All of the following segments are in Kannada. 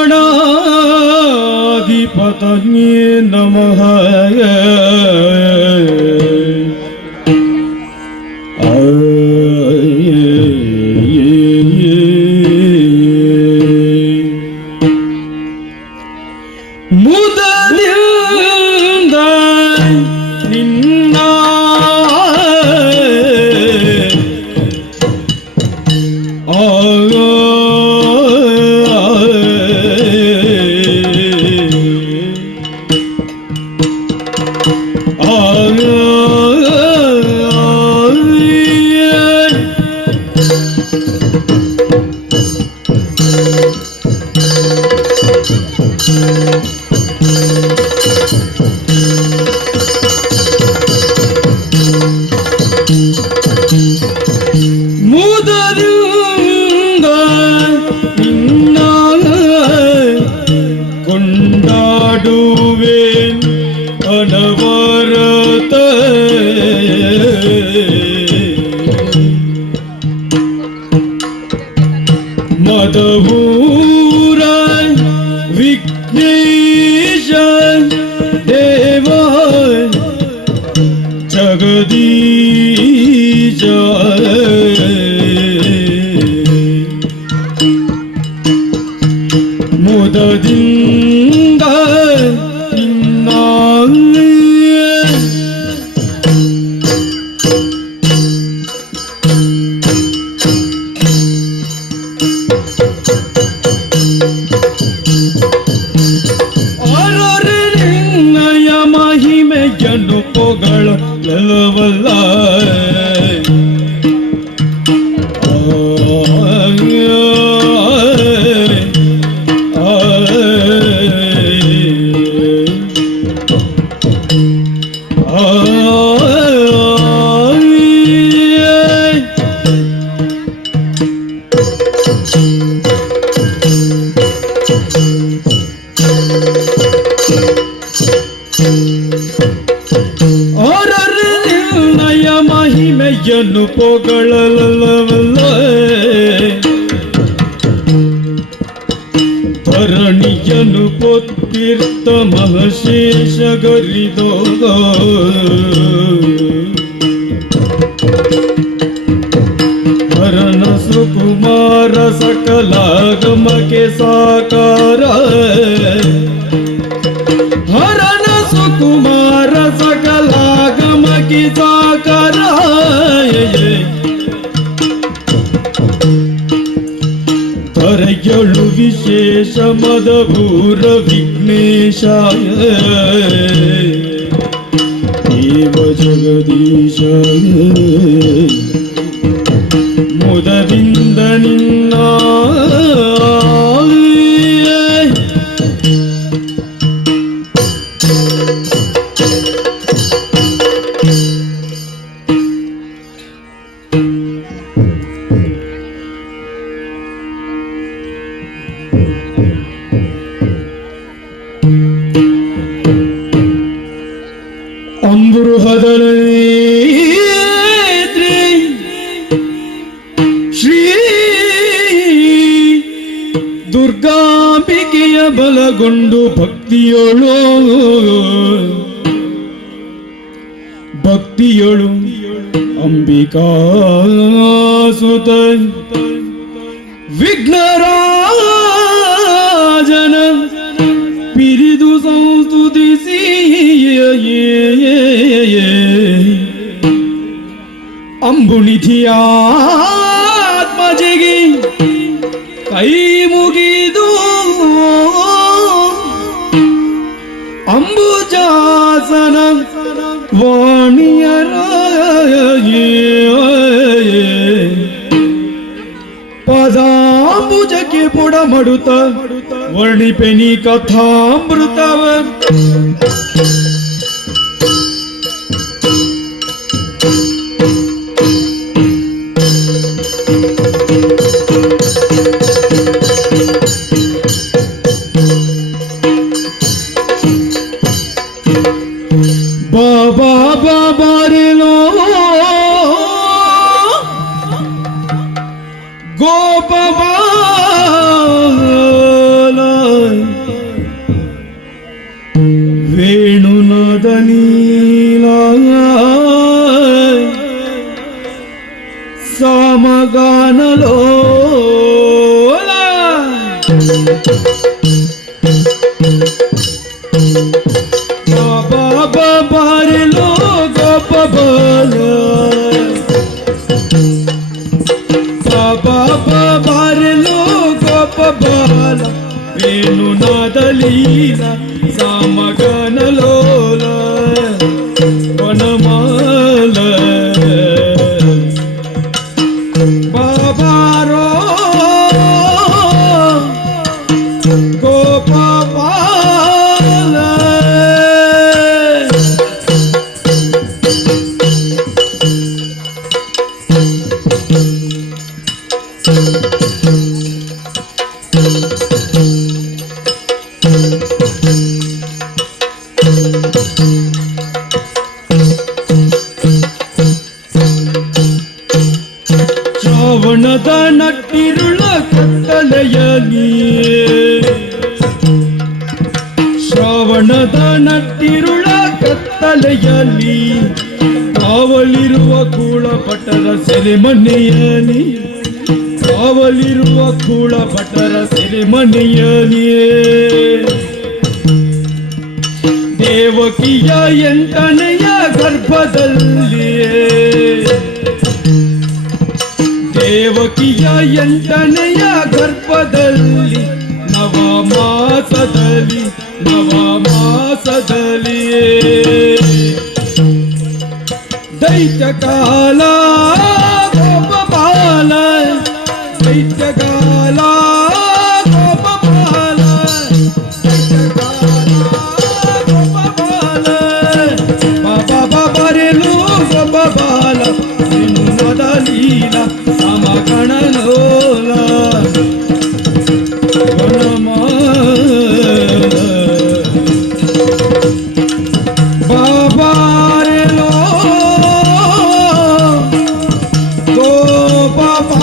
ಗಣಾಧಿಪತಯೇ ನಮಃ. ಮುದದಿಂದ ನಿನ್ನ ಮುದರಿಂದ ನಿನ್ನ ಕೊಂಡಾಡುವೆ ಅನವರತ. ಮದವೂರ ವಿಘ್ನೇಶ ದೇವ ಜಗದೀಶ. ಮುದದಿಂದ ನಿನ್ನ ನಿನ್ನಯ ಮಹಿಮೆಯನ್ನು ಪೊಗಳಲವಲ್ಲ. ನಿನ್ನಯ ಮಹಿಮೆಯನ್ನು ಪೊಗಳಲವಲ್ಲ. ಧರಣಿಯನ್ನು ಪೊತ್ತಿರ್ತ ಮಹಶೇಷ ಗರಿದೋ. ಹರನ ಸುಕುಮಾರ ಸಕಲಾಗಮಕ್ಕೆ ಸಾಕಾರ. ಹರನ ಸುಕುಮಾರ ಸಕಲಾಗಮಕ್ಕೆ ಸಾಕಾರ. ಧರೆಯಳು ವಿಶೇಷ ಮದಭೂರ ವಿಘ್ನೇಶ ದೇವ ಜಗದೀಶ. ಮುದದಿಂದ ನಿನ್ನ ಅಂಬುರುಹದಲ್ಲಿ ಶ್ರೀ ದುರ್ಗಾಂಬಿಕೆಯ ಬಲಗೊಂಡು ಭಕ್ತಿಯೊಳು ಅಂಬಿಕಾ ಸುತ ವಿಘ್ನರಾಜನ ಪಿರಿದು ಸಂಸ್ತುತಿಸಿ ಅಂಬುನಿಧಿಯಾತ್ಮಜಿಗೆ ಕೈ ಮುಗಿದು ಅಂಬುಜಾಸನ ವಾಣಿಯರ ಪದಾಂಬುಜಕ್ಕೆ ಪುಡ ಮಡುತ್ತ ವರ್ಣಿಪೆನಿ ಕಥಾಮೃತವ. ಬಾಬಾ ಬಾಬಾರಿಲೋ ಗೋಪಬಾಲ ವೇಣುನಾದಲೀಲ ಸಾಮಗಾನಲೋಲ ವನಮಾಲ ಬಾಬಾರೋ ಗೋಪಾಲ ಶ್ರಾವಣದ ನಟ್ಟಿರುಳ ಕತ್ತಲೆಯಲಿ ಶ್ರಾವಣದ ನಟ್ಟಿರುಳ ಕತ್ತಲೆಯಲಿ ಕಾವಲಿರುವ ಕೂಳಭಟರ ಸೆರೆಮನೆಯಲಿ ಕಾವಲಿರುವ ಕೂಳಭಟರ ಸೆರೆಮನೆಯಲಿಯೇ ದೇವಕಿಯ 8ನೆಯ ಗರ್ಭದಲ್ಲಿಯೇ ದೇವಕಿಯ 8ನೆಯ ಗರ್ಭದಲ್ಲಿ ನವಮಾಸದಲ್ಲಿಯೇ ದೈತ್ಯಕಾಲ ಗೋಪಬಾಲ ದೈತ್ಯಕಾಲ ಗೋಪಬಾಲ ದೈತ್ಯಕಾಲ ಗೋಪಬಾಲ ಬಾಬಾ ಬರೆಲು ಗೋಪಬಾಲ ವೇಣುನಾದಲೀಲ ಸಮಗಣಲೋಲ ಬಾಬಾರೆಲೋ ಗೋಪಾಲ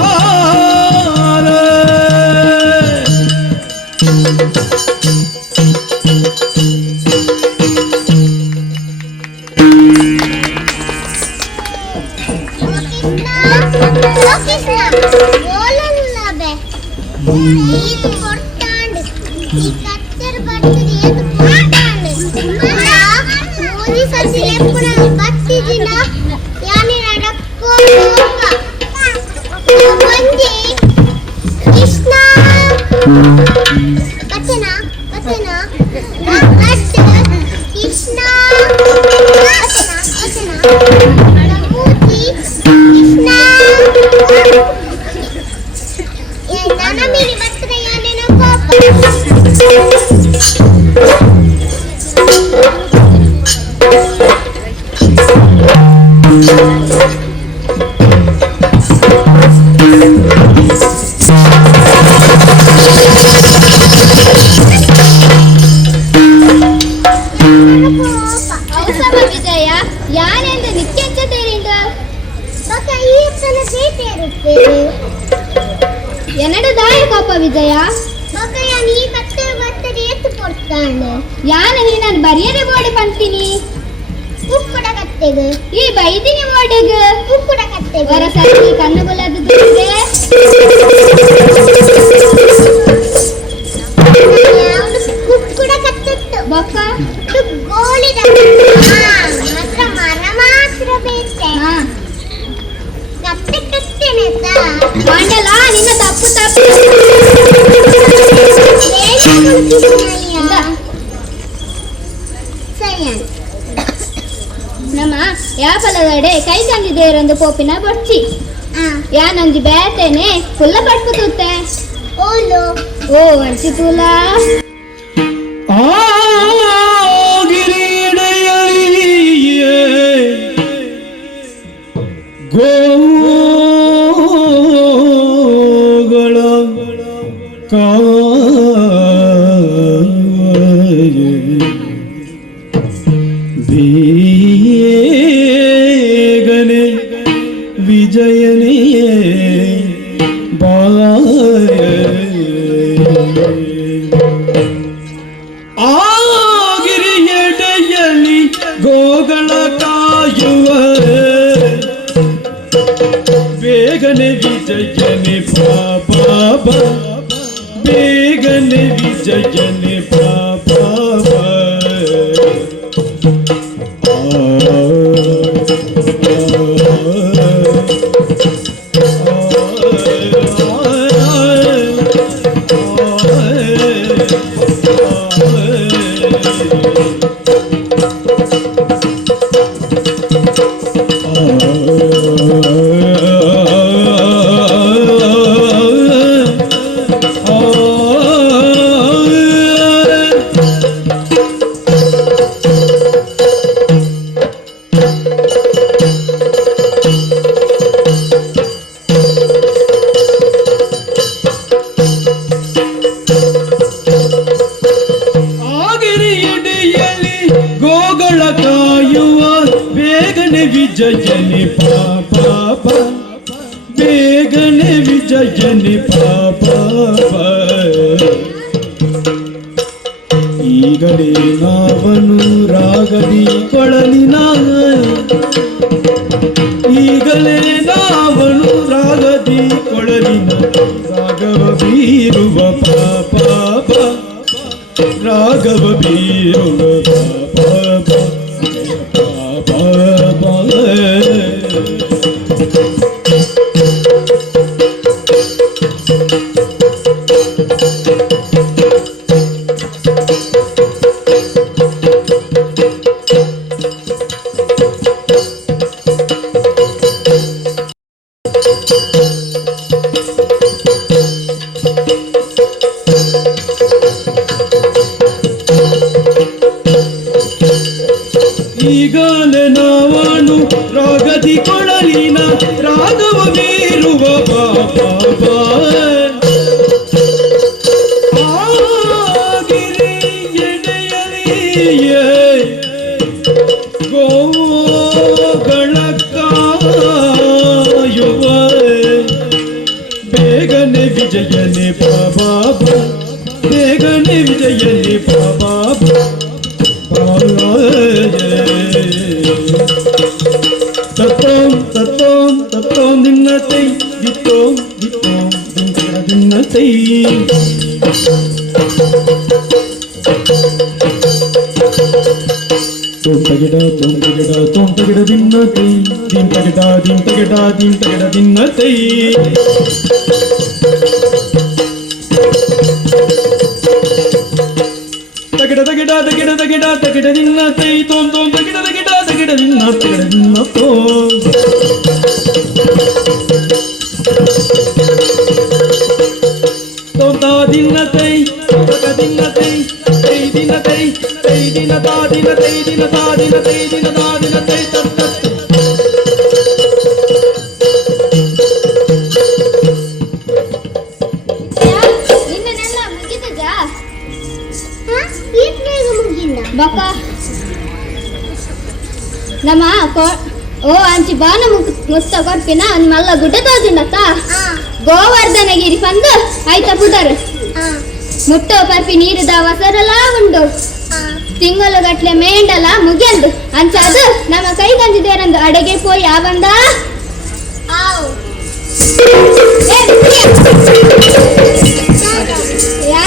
ವಿಜಯ ಮಕ್ಕಳ ನೀ ಕತ್ತೆ ಬರ್ತದೆ ಎತ್ತು ಕೊಡ್ತಾನೆ ಯಾನ ನೀನು ಬರಿಯದೆ ಓಡಿ ಬಂತೀನಿ ಉಕ್ಕುಡ ಕತ್ತೆಗೆ ಈ ಬೈದಿನಿ ಓಡಿಗೆ ಉಕ್ಕುಡ ಕತ್ತೆಗೆ ವರ ಸರಿ ಕಣ್ಣು ಬಲದು ತಿಂದೆ ಉಕ್ಕುಡ ಕತ್ತೆತ್ತು ಬಕ್ಕ ಗೋಳಿದ ಮಾತ್ರ ಮರ ಮಾತ್ರ ಬೇಕೆ ಕತ್ತೆ ಕತ್ತೆನೆ ಮಂಡಲ ನಿನ್ನ ತಪ್ಪು ನಮ್ಮ ಯಾಪಲದಡೆ ಕೈ ತಂದಿದ್ದೇರೊಂದು ಪೋಪಿನ ಬೊಚ್ಚಿ ಯಾನೊಂಜಿ ಬೇತೇನೆ ಫುಲ್ಲ ಪಟ್ಪುತ್ತೆ ಓಲು ಓ ಅರ್ಚಿ ತೂಲ ಬೇಗನೆ ವಿಜಯನೇ ಆಗಿರಿಯಡೆಯಲ್ಲಿ ಗೋಗಳ ಕಾಯುವ ಬೇಗನೆ ವಿಜಯನೇ ಬಾಬಾ ಬೇಗನೆ ವಿಜಯನೇ ಬಾಬಾ ಗೋಗಳ ಕಾಯುವ ಬೇಗನೆ ವಿಜಯನೆ ಪಾಪ ಬೇಗನೆ ವಿಜಯನೆ ಪಾಪ ಈಗಲೇ ನಾವನು ರಾಗದಿ ಕೊಳಲಿನ ಈಗಲೇ ನಾವನು ರಾಗದಿ ಕೊಳಲಿನ ರಾಗವ ಬೀರುವ ಪಾಪ ರಾಘವ ಬೀರುವ ಈಗಲೇ ನಾವನು ರಾಗದಿ ಕೊಳಲಿನ ರಾಗವ ಬೀರುವ ಪಾಪ ಆಗಿರಿ ಎಡೆಯಲಿಯೇ ಗೋಗಳ ಕಾಯುವ ಬೇಗನೆ ವಿಜಯನೆ ಪಾಪ ಬೇಗನೆ ವಿಜಯನೆ ಪಾಪ ತತ್ತೋಂ ತತ್ತೋಂ ತತ್ತೋಂ ದಿನ್ನತೈ ದಿತ್ತೋಂ ದಿತ್ತೋಂ ದಿನ್ನತೈ ತೋಂ ತಗಿಡ ದಿನ್ನತೈ ದಿಂ ತಗಿಡ ದಿನ್ನತೈ ತಗಿಡ ದಿನ್ನತೈ ತೋಂ ತಗಿಡ ದಿನ್ನ ತೋಂ ತೋಂ ದಿನ್ನತೈ ದಿನ್ನತೈ ತೈ ದಿನತೈ ತೈ ದಿನತಾ ದಿನತೈ ದಿನತಾ ದಿನತೈ ದಿನತಾ ದಿನತೈ ತತ್ತ ಬಕ್ಕ ನಮ್ಮ ಓ ಅಂಚಿ ಬಾನ ಮುಸ್ತ ಕೊಡ್ಪಿನ ಮಲ್ಲ ಗುಡ್ಡ ತೋಜಿಂಡತ್ತ ಗೋವರ್ಧನಗಿರಿ ಬಂದು ಆಯ್ತಾ ಪುದರ್ ಮುಟ್ಟೋ ಪರ್ಪಿ ನೀರಿದ ಅವಸರಲ ಉಂಡು ತಿಂಗಳು ಗಟ್ಲೆ ಮೇಂಡಲ ಮುಗಿಯಲ್ದು ಅಂಚದು ನಮ್ಮ ಕೈ ಗಂಜಿದೇರಂದು ಅಡೆಗೆ ಪೋಯಿ ಆ ಬಂದ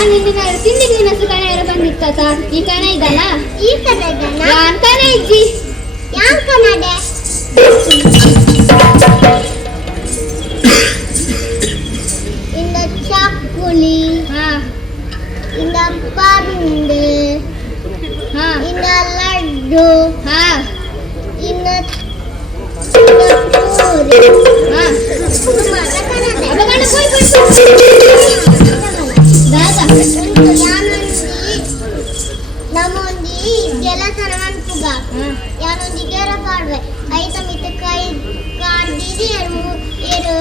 ನಿನ್ನ ತಿಂದಿಗೆ ದಿನಸು ಕಣ ಬಂದಿತ್ತ ಈ ಕಣ ಇದಲ್ಲ ಈ ಕಣ ಯಾನ್ ಕಣ ಇಜ್ಜಿ ಯಾನ್ ಕಣಡೆ ಇಂದ ಚಾಕುಲಿ ಇಂದ ಪರುಂಡೆ ಇಂದ ಲಡ್ಡು ಇಂದ ನಮ್ಮೊಂದಿ ಗೆಲತನ ಅನ್ಪುಗ ಯಾನೊಂದಿ ಗೆರ ಕಾಡ್ವೆ ಐತ ಮಿತ್ತ ಕೈ ಕಾಡ್ದಿದಿ ಏರು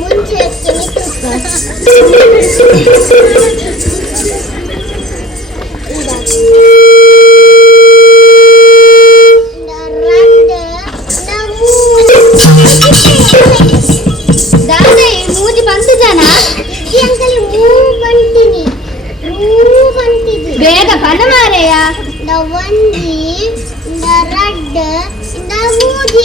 ಮುಂಚೆ ಮೂಜಿ ಬಂತು ಜನ ಬೇಗ ಪಣ ಮಾರೆಯ ಒಂದಿ ರಡ್ಡ ಮೂಜಿ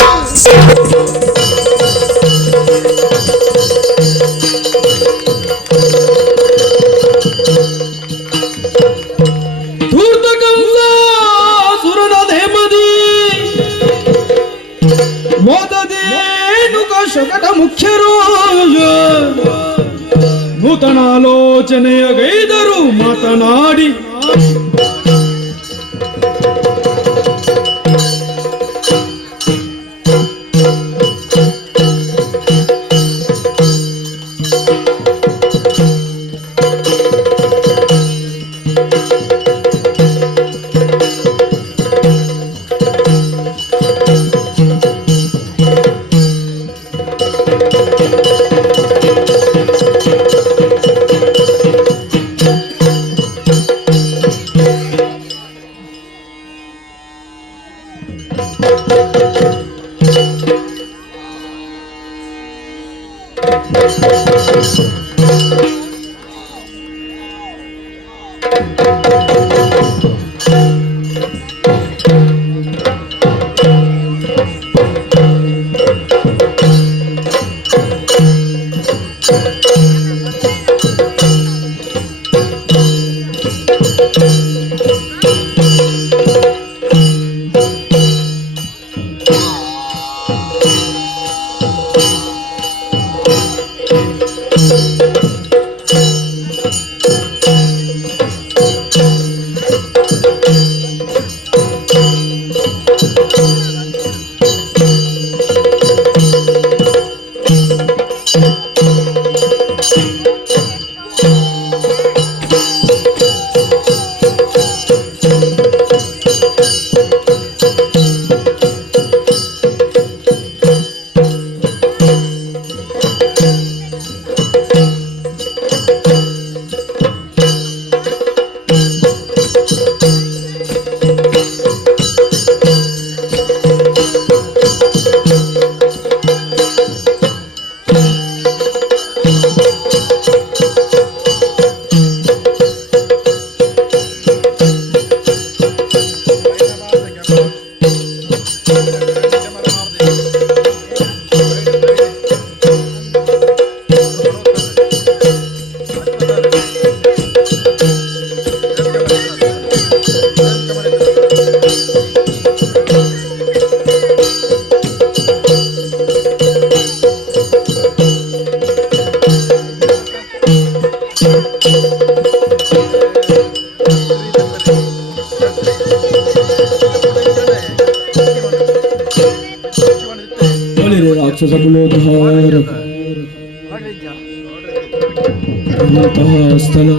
ಶಕಟ ಮುಖ್ಯರು ನೂತನಾಲೋಚ ಯಾಚನೆಯ ಗೈದರು ಮಾತನಾಡಿ ರಾಕ್ಷಸ ಕುಲೋದ್ಧಾರಕ ಸ್ಥಳ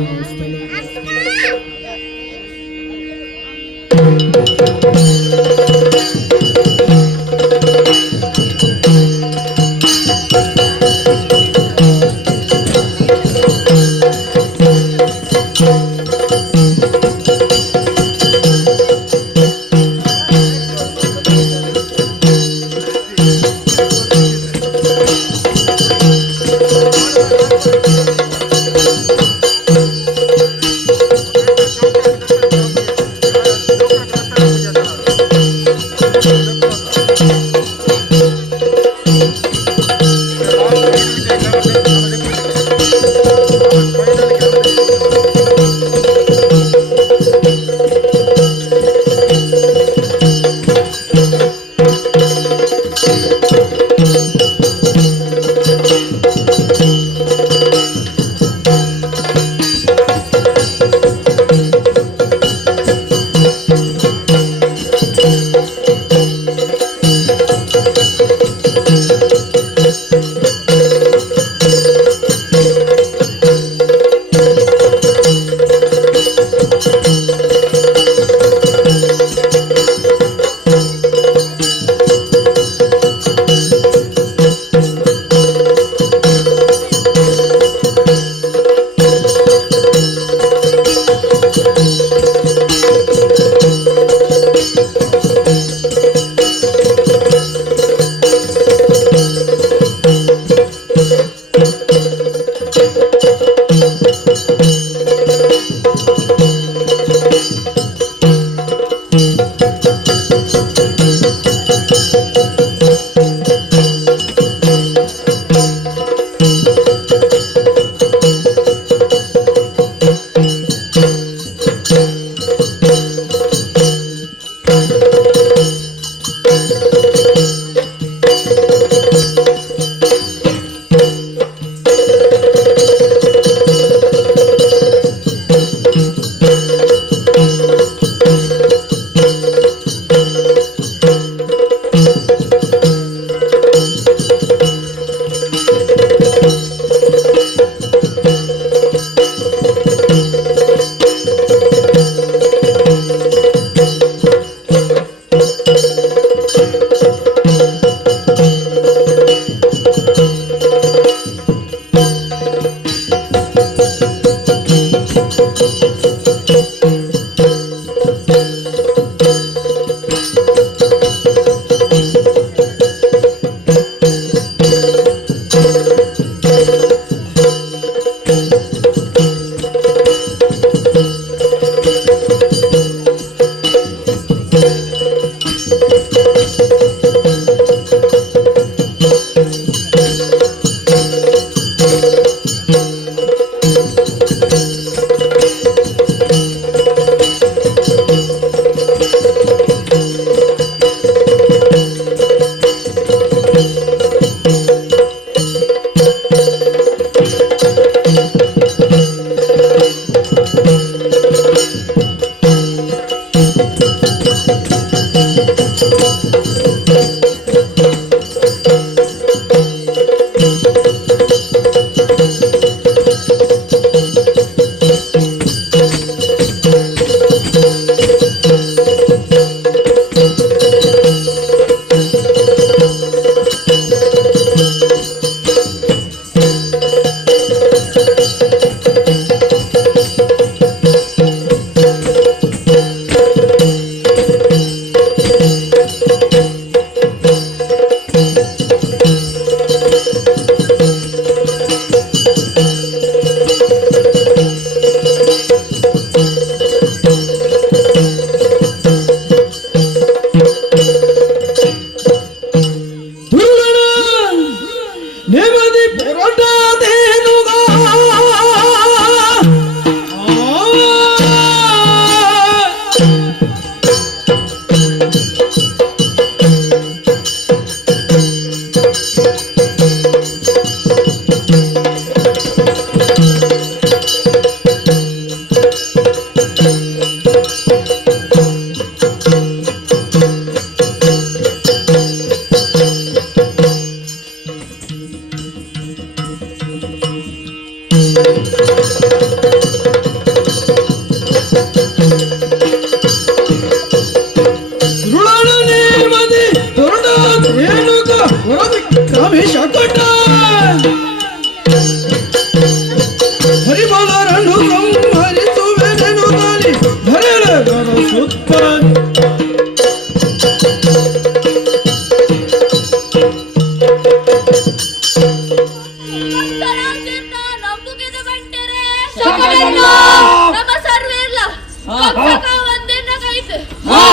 ಒಂದೆನ್ನ ಕೈತು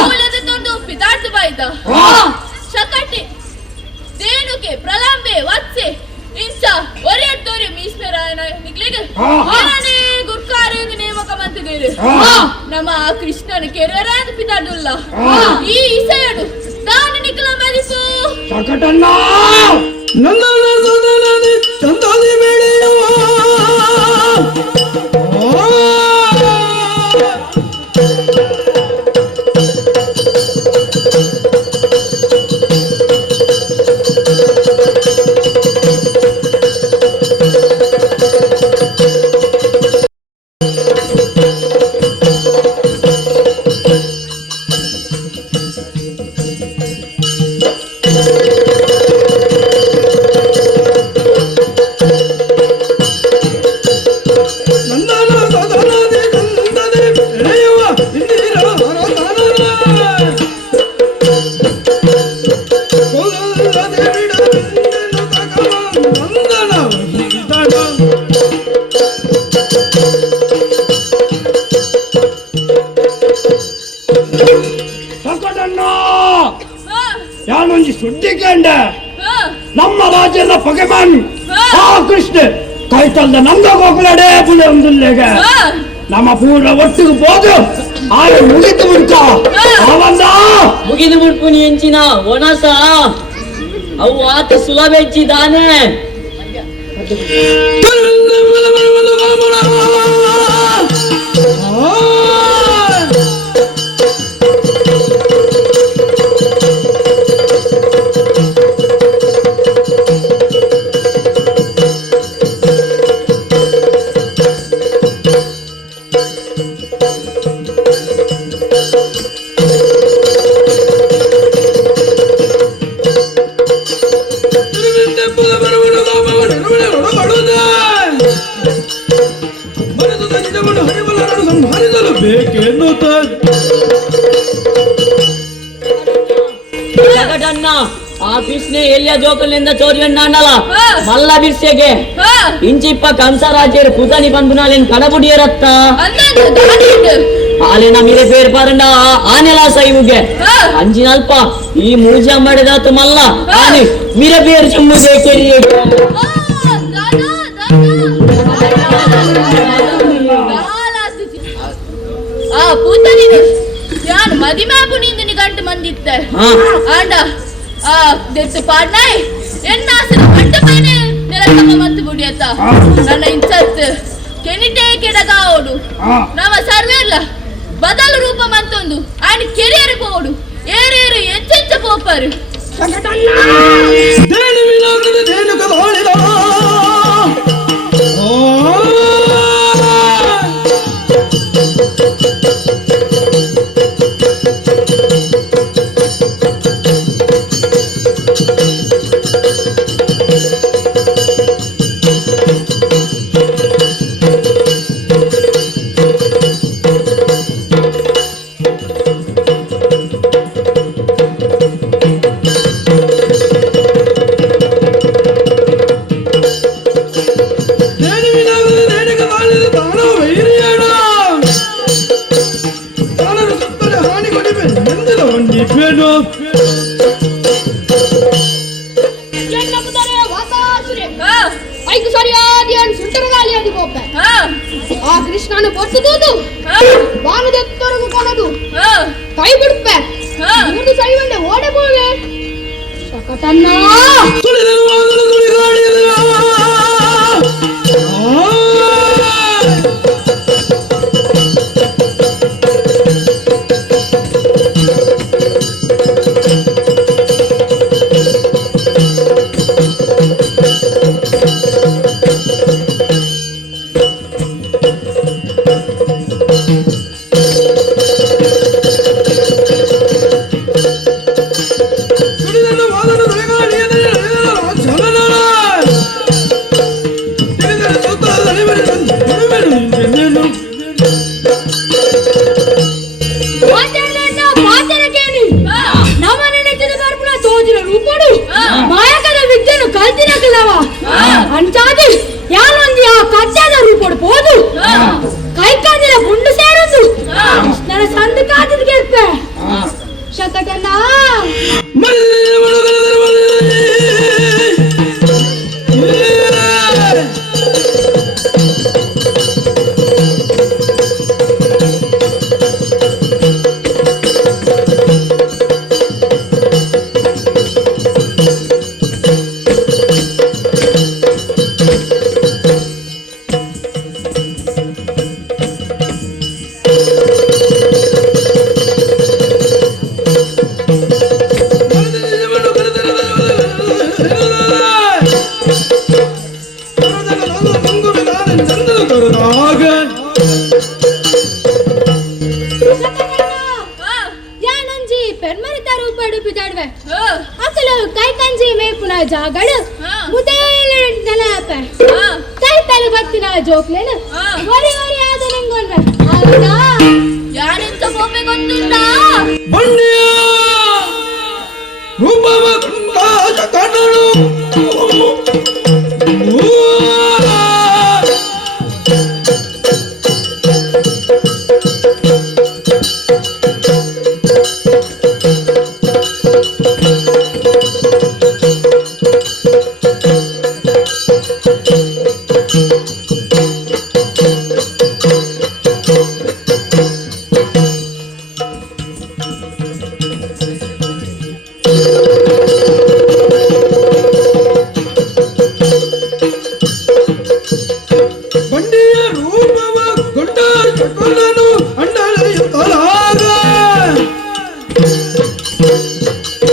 ಮೂಲದ ತೊಂದು ಪಿತಾಡ್ದು ಬಾಯ್ದ ಶಕಟಿ ದೇನುಕೆ ಪ್ರಲಂಬೆ ವತ್ಸೆ ಇಂಚ ಒರಿಯಟ್ಟೋರಿ ಮೀಸ್ಮೆರಾಯನ ನಿಗ್ಲಿಗೆ ಏನೇ ಗುರ್ಕಾರೇಂದು ನೇಮಕ ಮಂತಿಗೇರು ನಮ್ಮ ಕೃಷ್ಣನ ಕೆರೆರಾದ ಪಿತಾಡುಲ್ಲ ಈ ಇಸೆಯಡು ದಾನ ನಿಖಲ ಮದಿಸು ಶಕಟಣ್ಣ ನನ್ನ ಚಂದಾದಿ ಬೆಳೆಯುವ ಯಾನೊಂಜಿ ಸುದ್ದಿ ಕಂಡ ನಮ್ಮ ರಾಜ್ಯದ ಪಗೆಮಾನ್ ಆ ಕೃಷ್ಣ ಕೈತಲ್ದ ನಮ್ದ ಗೋಕುಲಡೆ ಪುಲೆ ಒಂದಿಲ್ಲೆಗೆ ನಮ್ಮ ಪೂರ್ಣ ಒಟ್ಟಿಗೆ ಹೋದು ಆಗ ಮುಗಿತು ಬಿಡ್ಕ ಅವಂದ ಮುಗಿದು ಬಿಡ್ಪುನಿ ಎಂಚಿನ ಒಣಸ ಅವು ಆತ ಸುಲಭ ಹೆಚ್ಚಿದಾನೆ ಆ ಕೃಷ್ಣ ಎಲ್ಲಿಯ ಜೋಕಲಿಂದ ಚೋರಿಯಣ್ಣಲ್ಲ ಮಲ್ಲ ಬಿರ್ಸೆಗೆ ಇಂಚಿಪ್ಪ ಕಂಸರಾಜೇರು ಕುದನಿ ಬಂದುನಾಲೇನ್ ಕಡಬುಡಿಯರತ್ತ ಆಲೆನ ಮಿರೆ ಪೇರ್ ಪಾರಂಡ ಆನೆಲ ಸೈವುಗೆ ಅಂಜಿನಲ್ಪ ಈ ಮೂಜ ಮಾಡಿದಾತು ಮಲ್ಲ ಆನೆ ಮಿರೆ ಪೇರ್ ಚುಮ್ಮುಗೆ ಕೆರಿಯೆ ಪೂತನಿನ ಯಾನ್ ಮದಿಮಾಪು ನಿಂದಿನಿ ಗಂಟು ಮಂದಿತ್ತೆ ಆಂಡ ದೆತ್ತು ಪಾಡ್ನಾಯ್ ಎನ್ನಾಸನ ಪಟ್ಟ ಪೈನೆ ನೆಲಕಮ್ಮ ಮತ್ತು ಬುಡಿಯತ್ತ ನನ್ನ ಇಂಚತ್ ಕೆನಿಟೇ ಕೆಡಗಾವೋಡು ನಮ್ಮ ಸರ್ವೇರ್ಲ ಬದಲು ರೂಪ ಮಂತೊಂದು ఆయన కెరియర్ పోడు ఏరేరు ఎంచెంచ పోపారు దేని విలాగద దేను కదోళిదా ಆ ಕೃಷ್ಣನು ಕೊಟ್ಟುದು ಬಾನದೆತ್ತರಗು ಕೊನದು ಕೈ ಬಿಡುತ್ತೆ ಮೂರು ಸೈ ಬಂದೆ ಓಡೆ ಹೋವೆ ಶಕಟನ್ನ ಸುಳಿದನು ವಾದನ ಸುಳಿಗಾಡಿಯಲ್ಲ ಸುಳಿದನು ವಾದನ ಸುಳಿಗಾಡಿಯಲ್ಲ ಜಾಗಡು ಮುದೇಲೆ ನೆನಪ ಕೈತಲು ಬತ್ತಿನ ಜೋಕ್ಲೇನು ವರಿ ವರಿ ಆದ ನಂಗೊಂದ ಹೌದಾ ಯಾನೆಂತ ಕೋಪೆ ಗೊತ್ತುಂಟಾ ಬಂಡಿಯ ರೂಪವ ಕಾಜ ಕಣ್ಣಳು ಬಂಡಿಯ ರೂಪವ ಗೊಂಡ ಚಕೊಳ್ಳನು ಅಂಡಳೆಯುತ್ತಲಾಗ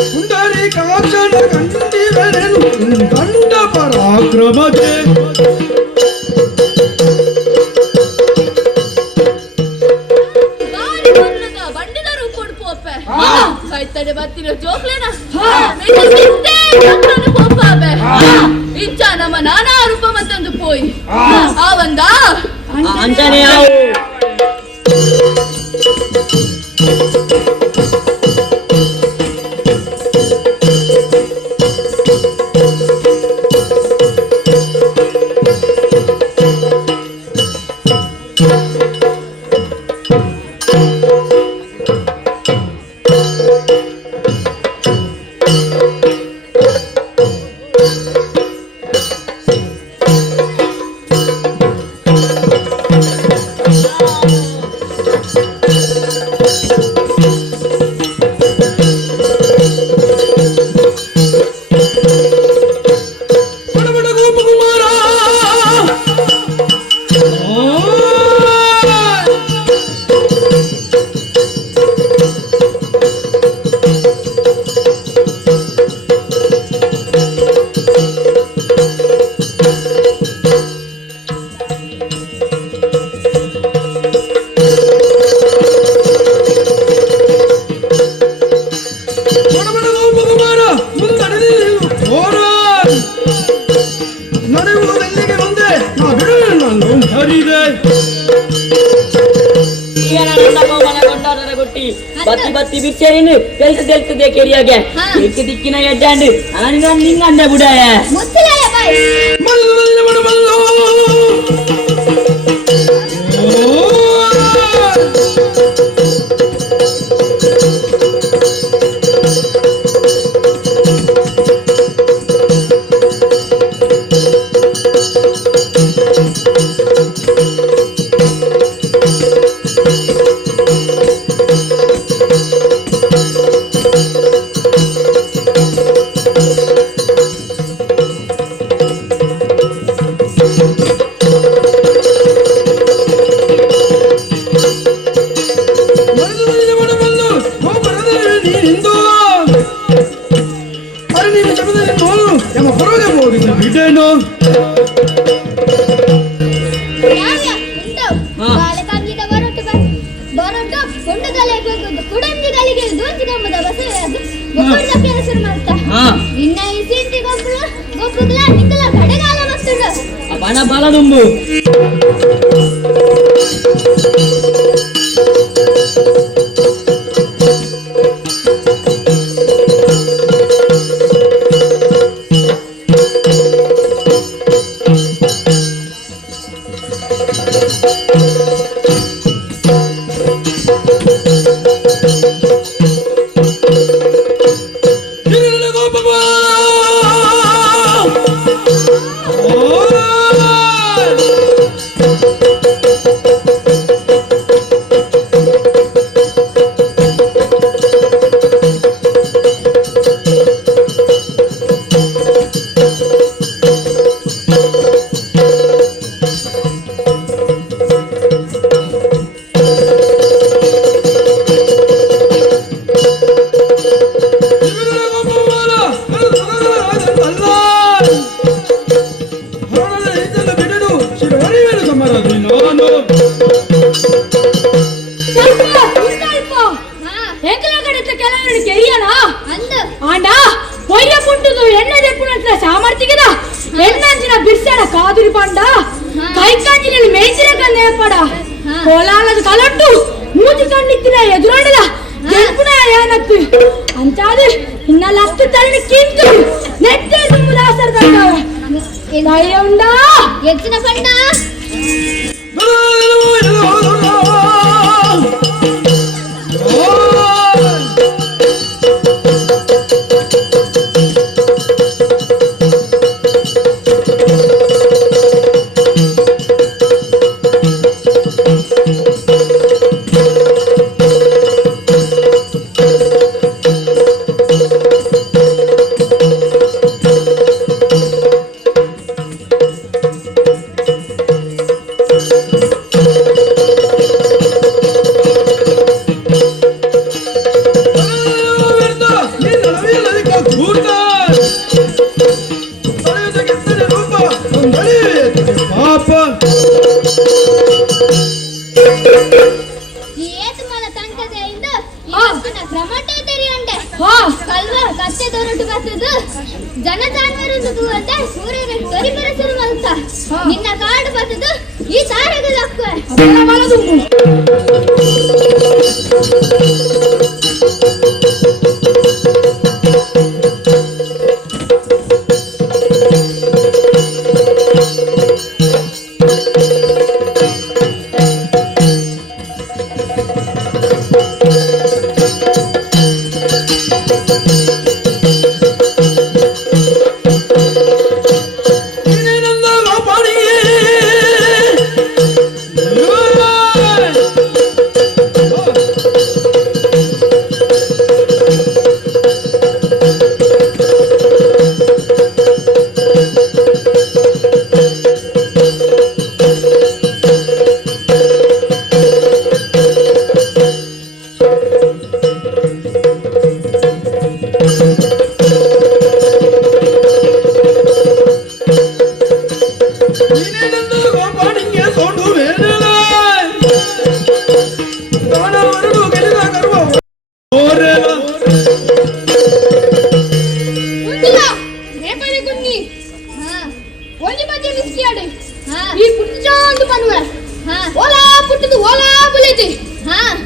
ಕುಂಡರಿ ಕಾಕ್ಷಣ ಕಂಡಿವೆನೆನು ಗಂಡ ಪರಾಕ್ರಮತೆ ಬಂಡಿದ ರೂಪ ಉಡುಪೋಪೆ ಕೈತಡೆ ಬತ್ತಿನ ಜೋಕ್ಲೇನ ಕೋಪಾಬೆ ಇಂಚ ನಮ್ಮ ನಾನಾ ರೂಪ ಮತ್ತೊಂದು ಪೋಯಿ ಆ ಒಂದ ಅಂತಾನೆ ಯಾವ ಬಡಬಡ ಗೋಪಕುಮಾರ ಬಡಬಡ ಗೋಪಕುಮಾರ ಮುಂದೆ ನಡೆಯುವುದೆಲ್ಲಿಗೆ ಬಂದೆ ನಾ ಬಿಡು ನಾನು ಹರಿದೆ ಈಗ ನನ್ನ ಕೋಮಲ ಕೊಂಡಾಡರ ಕೊಟ್ಟಿ ಬತ್ತಿ ಬತ್ತಿ ಬಿಚ್ಚೇರಿನು ಕೆಲಸದೆಲ್ತದೆ ಕೆರಿಯಾಗೆ ಏಕೆ ದಿಕ್ಕಿನ ಎಡ್ಡಾಂಡು ನಾನು ನಿಂಗ ಅಂದೆ ಬುಡಾಯ ಮುತ್ತಲಾಯ ಬಾಯ್ ಮಲ್ಲ ಬಡ ಮಲ್ಲೋ ಬಿಡೇನು ಬಾಲಕಾಂಗಿದ ಬರೊಟ್ಟು ಬರೊಟ್ಟು ಕೊಂಡದಲೆ ಕುಡಂಜಿಗಳಿಗೆ ದೋಂಜಿಗಮ್ಮದ ಬಸವೆಯಾಗಿ ಗೊಬ್ಬರದ ಹೆಸರು ಮಾಡ್ತಾ ಇನ್ನ ಈ ಸಿಂಟಿ ಗೊಬ್ಬರ ನಿಕ್ಕಲ ಕಡೆಗಾಲ ಮತ್ತುಂಡು ಬಣ ಬಲ ದುಂಬು ಗೋಪಕುಮಾರ ಸಾಮರ್ಥ್ಯದ ಹೆಣ್ಣಂಚಿನ ಬಿರ್ಸೆಡ ಕಾದುರಿ ಪಂಡ ಕೈಕಾಂಜಿನಲ್ಲಿ ಮೇಯ್ಸಿರ ಕನ್ನೇಪಡ ಕೋಲಾಲದ ಕಲಟ್ಟು ಮೂತಿ ಕಣ್ಣಿತ್ತಿನ ಎದುರಾಡಲ ಗೆಲ್ಪುನ ಏನತ್ತು ಅಂಚಾದು ಇನ್ನಲ್ಲ ಹತ್ತು ತರಣಿ ಕಿಂತು ನೆಟ್ಟೆ ತುಂಬುದಾಸರ ತಂದಾವ ಧೈರ್ಯ ಉಂಡಾ ಹೆಚ್ಚಿನ ಪಂಡ ಜನ ಜಾನುವಾರು ನಿನ್ನ ಕಾಡು ಬರ್ತದು ಈ ಸಾರಿಗೆ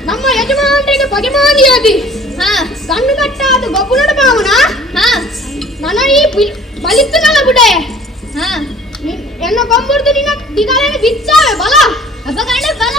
ನಮ್ಮ ಯಜಮಾನರಿಗೆ ಪಗೆಮಾನಿಯಾದಿ ಕಣ್ಣು ಕಟ್ಟಾದ ಗೊಬ್ಬುನಡ ಭಾವನ ನನ್ನ ಈ ಬಲಿತ್ತನಲ್ಲ ಬಿಡೆ ಎನ್ನ ಕೊಂಬುರ್ದು ನಿನ್ನ ದಿಗಾಲೇನ ಬಿಚ್ಚಾವೆ ಬಲ ಅಬ್ಬಗಂಡ ಬಲ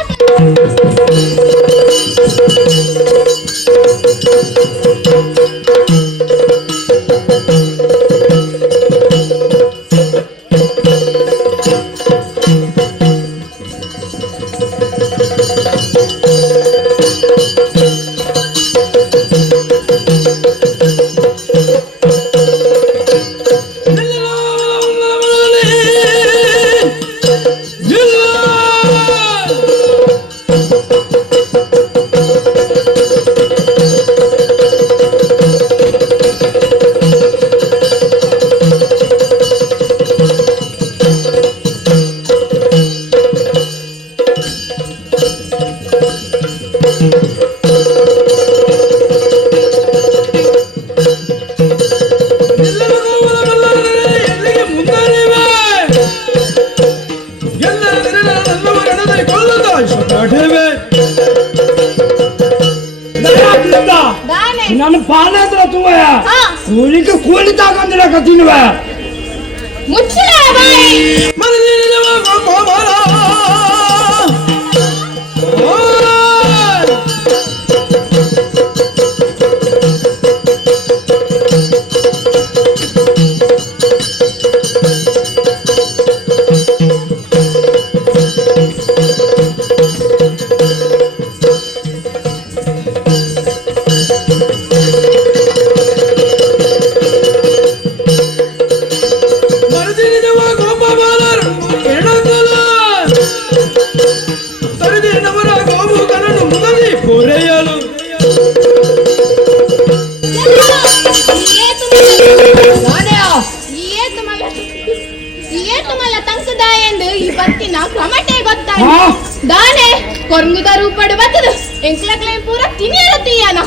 ನನ್ನ ಪಾಲತ್ರ ತೂವಯ ಕೂಲಿ ತಗೊಂಡಿರಕ ತಿನ್ನುವ ಮುಚ್ಚಲ ಬಾಯಿ ದಾನೆ ಕೊರ್ಗುದ ರೂಪಡು ಬತ್ತದು ಎಂಕ್ಲಕ್ಲೆ ಪೂರ ತಿನಿಯಲ ತೀಯನ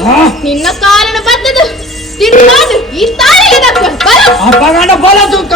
ನಿನ್ನ ಕಾರಣ ಬತ್ತದು ತಿರುಗಾಡು ಈ ತಾಳಿ ಎದಕ್ಕೆ ಬರ ಅಪ್ಪಗಣ ಬಲ ತೂಕ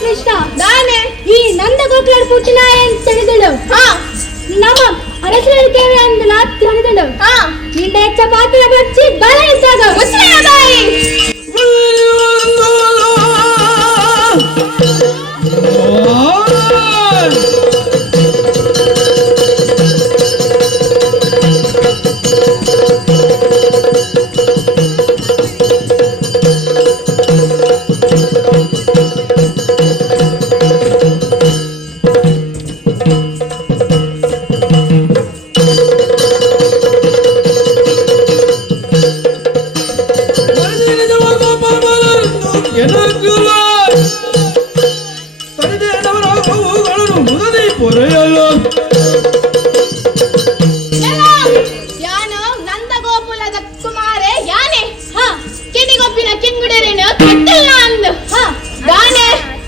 ಕೃಷ್ಣ ನಾನೇ ಈ ನಂದ ಗೋಕುಲ ಪೂಜನ ಏನ್ ತಿಳಿದಳು ನಮ್ಮ ಅರಸರಿದ್ದೇವೆ ಅಂದಲ ತಿಳಿದಳು ನಿಂದ ಹೆಚ್ಚ ಪಾತ್ರ ಬಚ್ಚಿ ಬಲ ಇದ್ದಾಗ ಮುಚ್ಚಳೆಯ ಬಾಯಿ ಯಾನು ನಂದ ಗೋಕುಲದ ಕುಮಾರೆ ಯಾನೆ ಕಿಡಿಗೊಪ್ಪಿನ ಕಿಂಗುಡರೇನು ಕೆಟ್ಟಲ್ಲ ಅಂದು ದಾನೆ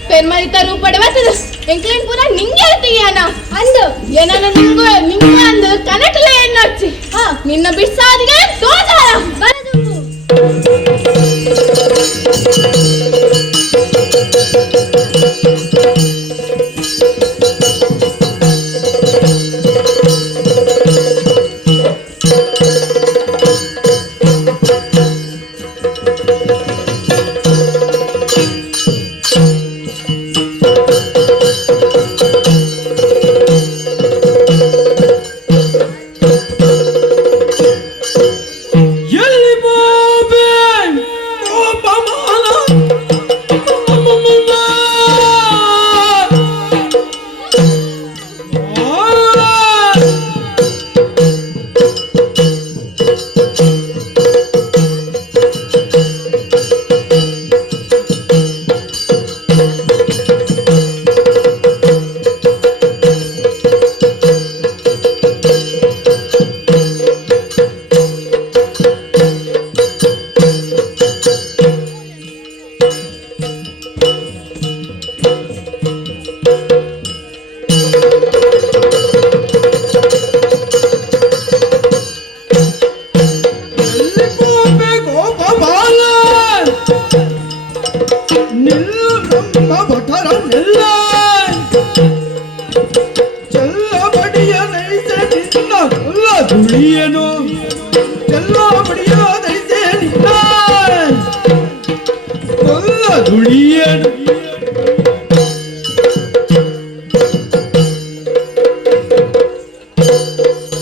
ಪೆರ್ಮಳಿತ ರೂಪಡವತ್ತದು ಎಂಕ್ಲೇನ್ ಪೂರ ನಿಂಗೆ ಹೇಳ್ತೀಯಾನ ಅಂದು ಏನನ್ನ ನಿಂಗು ಅಂದು ಕನಟಲ ಎನ್ನೊಚ್ಚಿ ನಿನ್ನ ಬಿಡ್ಸಾದಿಗೆ ತೋಜಾರ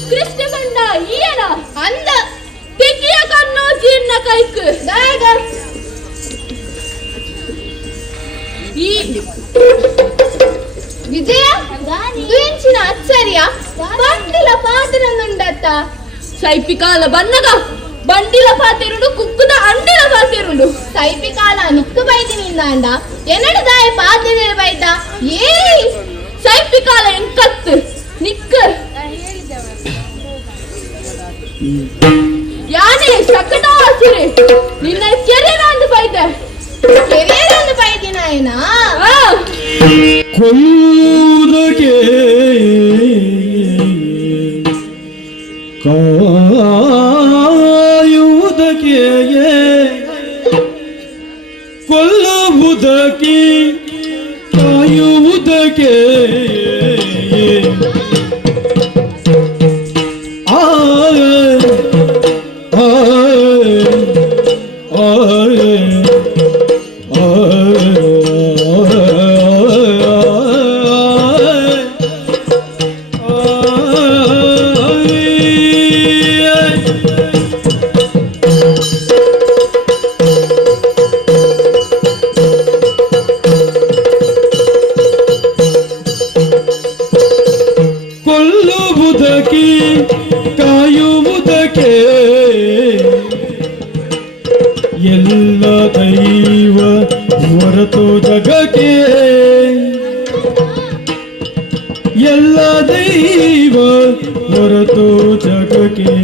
ಕೃಷ್ಣಗಂಡ ಈಯನ ಅಂದ ತೆಗಿಯ ಕಣ್ಣು ಜೀರ್ಣ ಕೈಕ್ ಈ ವಿಜಯ ದುಂಚಿನ ಅಚ್ಚರಿಯ ಬಂಡಿಲ ಪಾತಿರನುಂಡತ್ತ ಸೈಪಿಕಾಲ ಬನ್ನಗ ಬಂಡಿಲ ಪಾತಿರುಡು ಕುಕ್ಕುದ ಅಂಡಿಲ ಪಾತಿರುಡು ಸೈಪಿಕಾಲ ನಿಕ್ಕು ಬೈದಿನಿಂದ ಅಂಡ ಎನ್ನಡದಾಯ ಪಾತಿರ ಬೈದ ಏ ಸೈಪಿಕಾಲ ಎಂಕತ್ತು ನಿಕ್ಕ ಯಾನೇ ಸಕಟ ಆಸಿರೆ ನಿನ್ನ ಕೆರೆರಂದು ಬೈದ ಕೆರೆರಂದು ಬೈದಿನ ಏನ ಕೊಲ್ಲುವುದಕ್ಕೆ ಕಾಯುವುದಕ್ಕೆ ಕೊಲ್ಲುವುದಕ್ಕೆ ಕಾಯುವುದಕ್ಕೆ ಆ ಜಗಕ್ಕೆ ಎಲ್ಲ ದೈವ ಹೊರತು ಜಗಕ್ಕೆ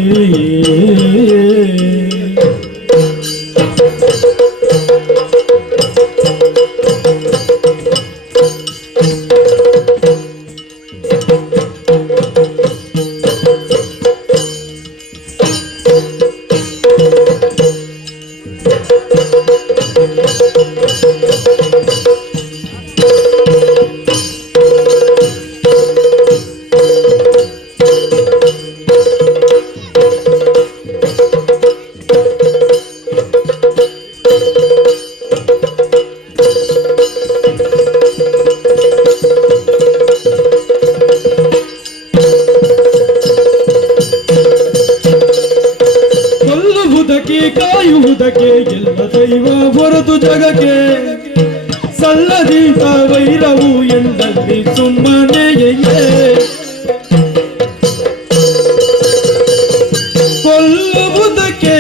ಕಾಯುವುದಕ್ಕೆ ಎಲ್ಲ ದೈವ ಹೊರತು ಜಗಕ್ಕೆ ಸಲ್ಲದೀತ ವೈರವು ಎಂದಲ್ಲಿ ಸುಮ್ಮನೆಯೇ ಕೊಲ್ಲುವುದಕ್ಕೆ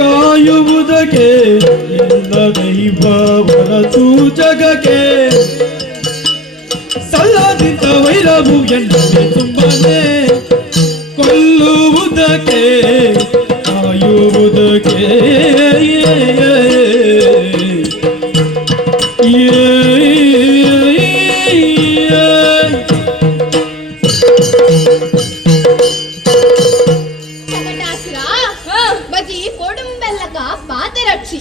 ಕಾಯುವುದಕ್ಕೆ ಎಲ್ಲ ದೈವ ಹೊರತು ಜಗಕ್ಕೆ ಸಲ್ಲದೀತ ವೈರವು ಎಂದಲ್ಲಿ ಸುಮ್ಮನೆ ಕೊಲ್ಲುವುದಕ್ಕೆ ಕಾಯುವುದಕ್ಕೆ ಬಜಿ ಕೊಡುಂಬೆಲ್ಲಕ ಪಾತೆ ರಕ್ಷಿ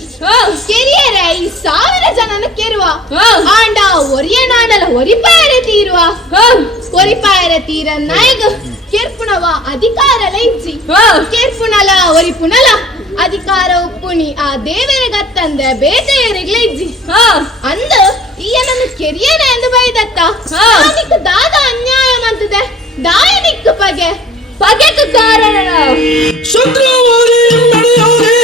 ಕೆರಿಯರೈ 1000 ಜನನ ಕೆರುವ ಆಂಡ ಒರಿಯ ನಾಡಲ ಒರಿಪಾಯರೆ ತೀರುವ ಒರಿಪಾಯರೆ ತೀರ ನಾಯಕ ಕೆರ್ಪುಣವ ಅಧಿಕಾರ ಲೈಚಿ ಕೆರ್ಪುಣಲ ಒರಿಪುಣಲ ಅಧಿಕಾರ ಉಪ್ಪುಣಿ ಆ ದೇವರಿಗತ್ತಂದೆ ಬೇತೆಯರಿಗ್ಲೈಜಿ ಅಂದ ಈಯನನ್ನು ಕೆರಿಯನ ಎಂದು ಬೈದತ್ತ ನಿಕ್ಕ ದಾದ ಅನ್ಯಾಯ ಮಂತದೆ ದಾಯನಿಕ್ಕ ಪಗೆಕ ಕಾರಣ ಶತ್ರುವರಿ ನಡೆಯೋರೆ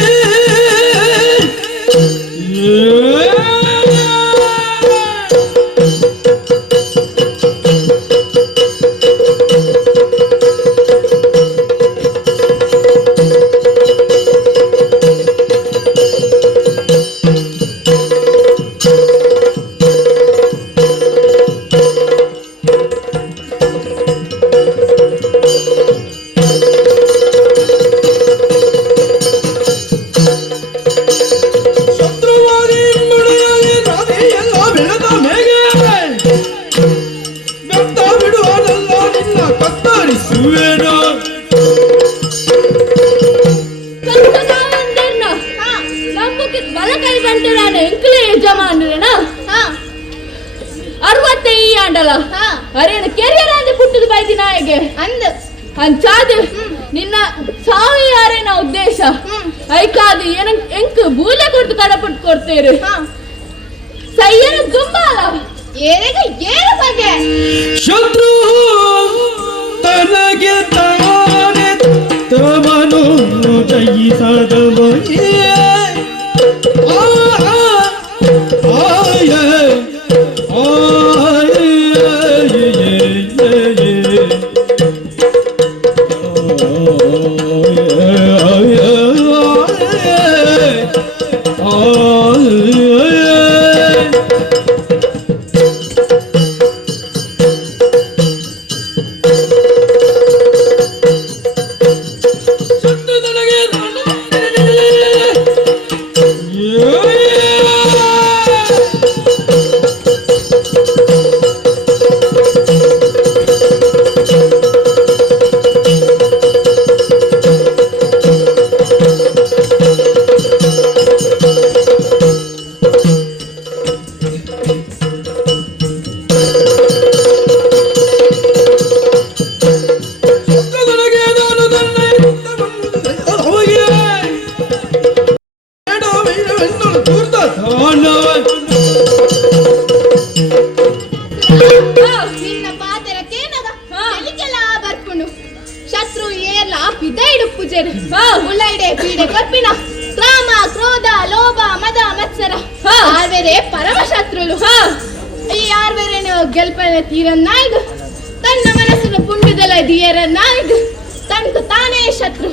ಅರೇನ ಕೆರಿಯರ ಅಂದೆ ಪುಟ್ಟದು ಬೈದಿ ನಾಯಿಗೆ ಅಂದ ಅಂಚಾದ ನಿನ್ನ ಸಾವು ಯಾರೇನ ಉದ್ದೇಶ ಐಕಾದು ಏನ ಎಂಕ್ ಬೂಲೆ ಕೊಡ್ತು ಕಡಪಟ್ಟು ಕೊಡ್ತೇರು ಸಯ್ಯನ ದುಂಬಾಲ ಏರೆಗ ಏರ ಬಗೆ ಶತ್ರು ತನಗೆ ತಾನೆ ತಮನು ಜಯಿಸದವಯೇ ನಿನ್ನ ಪಾತೆರಕ್ಕೇನದ ಎಲಿಕೆಲ್ಲ ಬರ್ಪುಂಡು ಶತ್ರು ಏರ್ಲ ಪಿದೈಡು ಪೂಜೆರು ಮುಲ್ಲೈಡೆ ಪೀಡೆ ಕರ್ಪಿನ ಕಾಮ ಕ್ರೋಧ ಲೋಭ ಮದ ಮತ್ಸರ ಆರ್ವೇರೆ ಪರಮ ಶತ್ರುಲು ಈ ಆರ್ವೇರೇನು ಗೆಲ್ಪನ ತೀರನ್ನಾಯ್ಗ ತನ್ನ ಮನಸ್ಸಿನ ಪುಂಡದಲ್ಲ ದಿಯರನ್ನಾಯ್ಗ ತನಕ ತಾನೇ ಶತ್ರು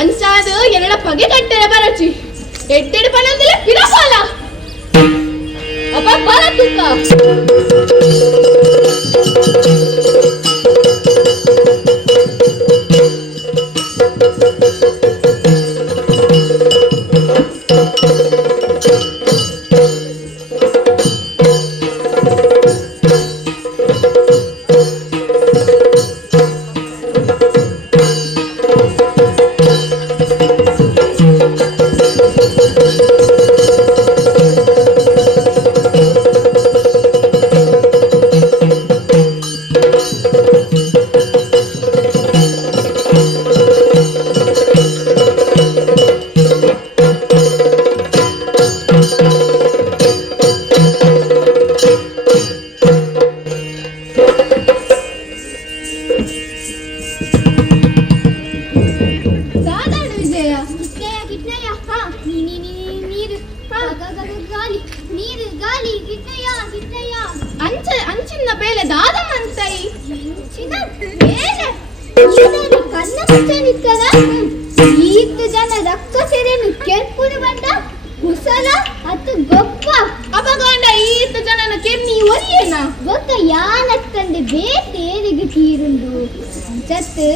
ಅಂಚಾದು ಎರಡ ಪಗೆ ಕಟ್ಟೆರ ಬರಚಿ ಎಟ್ಟೆಡು ಪನಂದಿಲ್ಲ ಪಿರಪಾಲ ಅಪ್ಪ ಬರತುಕ್ಕ ಅಂಚಿನ ಬೇಲೆ ದಾದಮ್ಮಂತೈ ಅಂಚಿನ ಬೇಲೆ ಈತು ಜನ ರಕ್ತ ಸೇರೇನು ಕೆರ್ಪುಡು ಬಂಡ ಕುಸಲ ಅತ್ತು ಗೊಪ್ಪ ಅಪಗೊಂಡ ಈತು ಜನನ ಕೆಮ್ಮಿ ಒರಿಯೇನ ಗೊತ್ತ ಯಾನತ್ತಂದೆ ಬೇತೇರಿಗೆ ತೀರುಂಡು ಜತ್ತು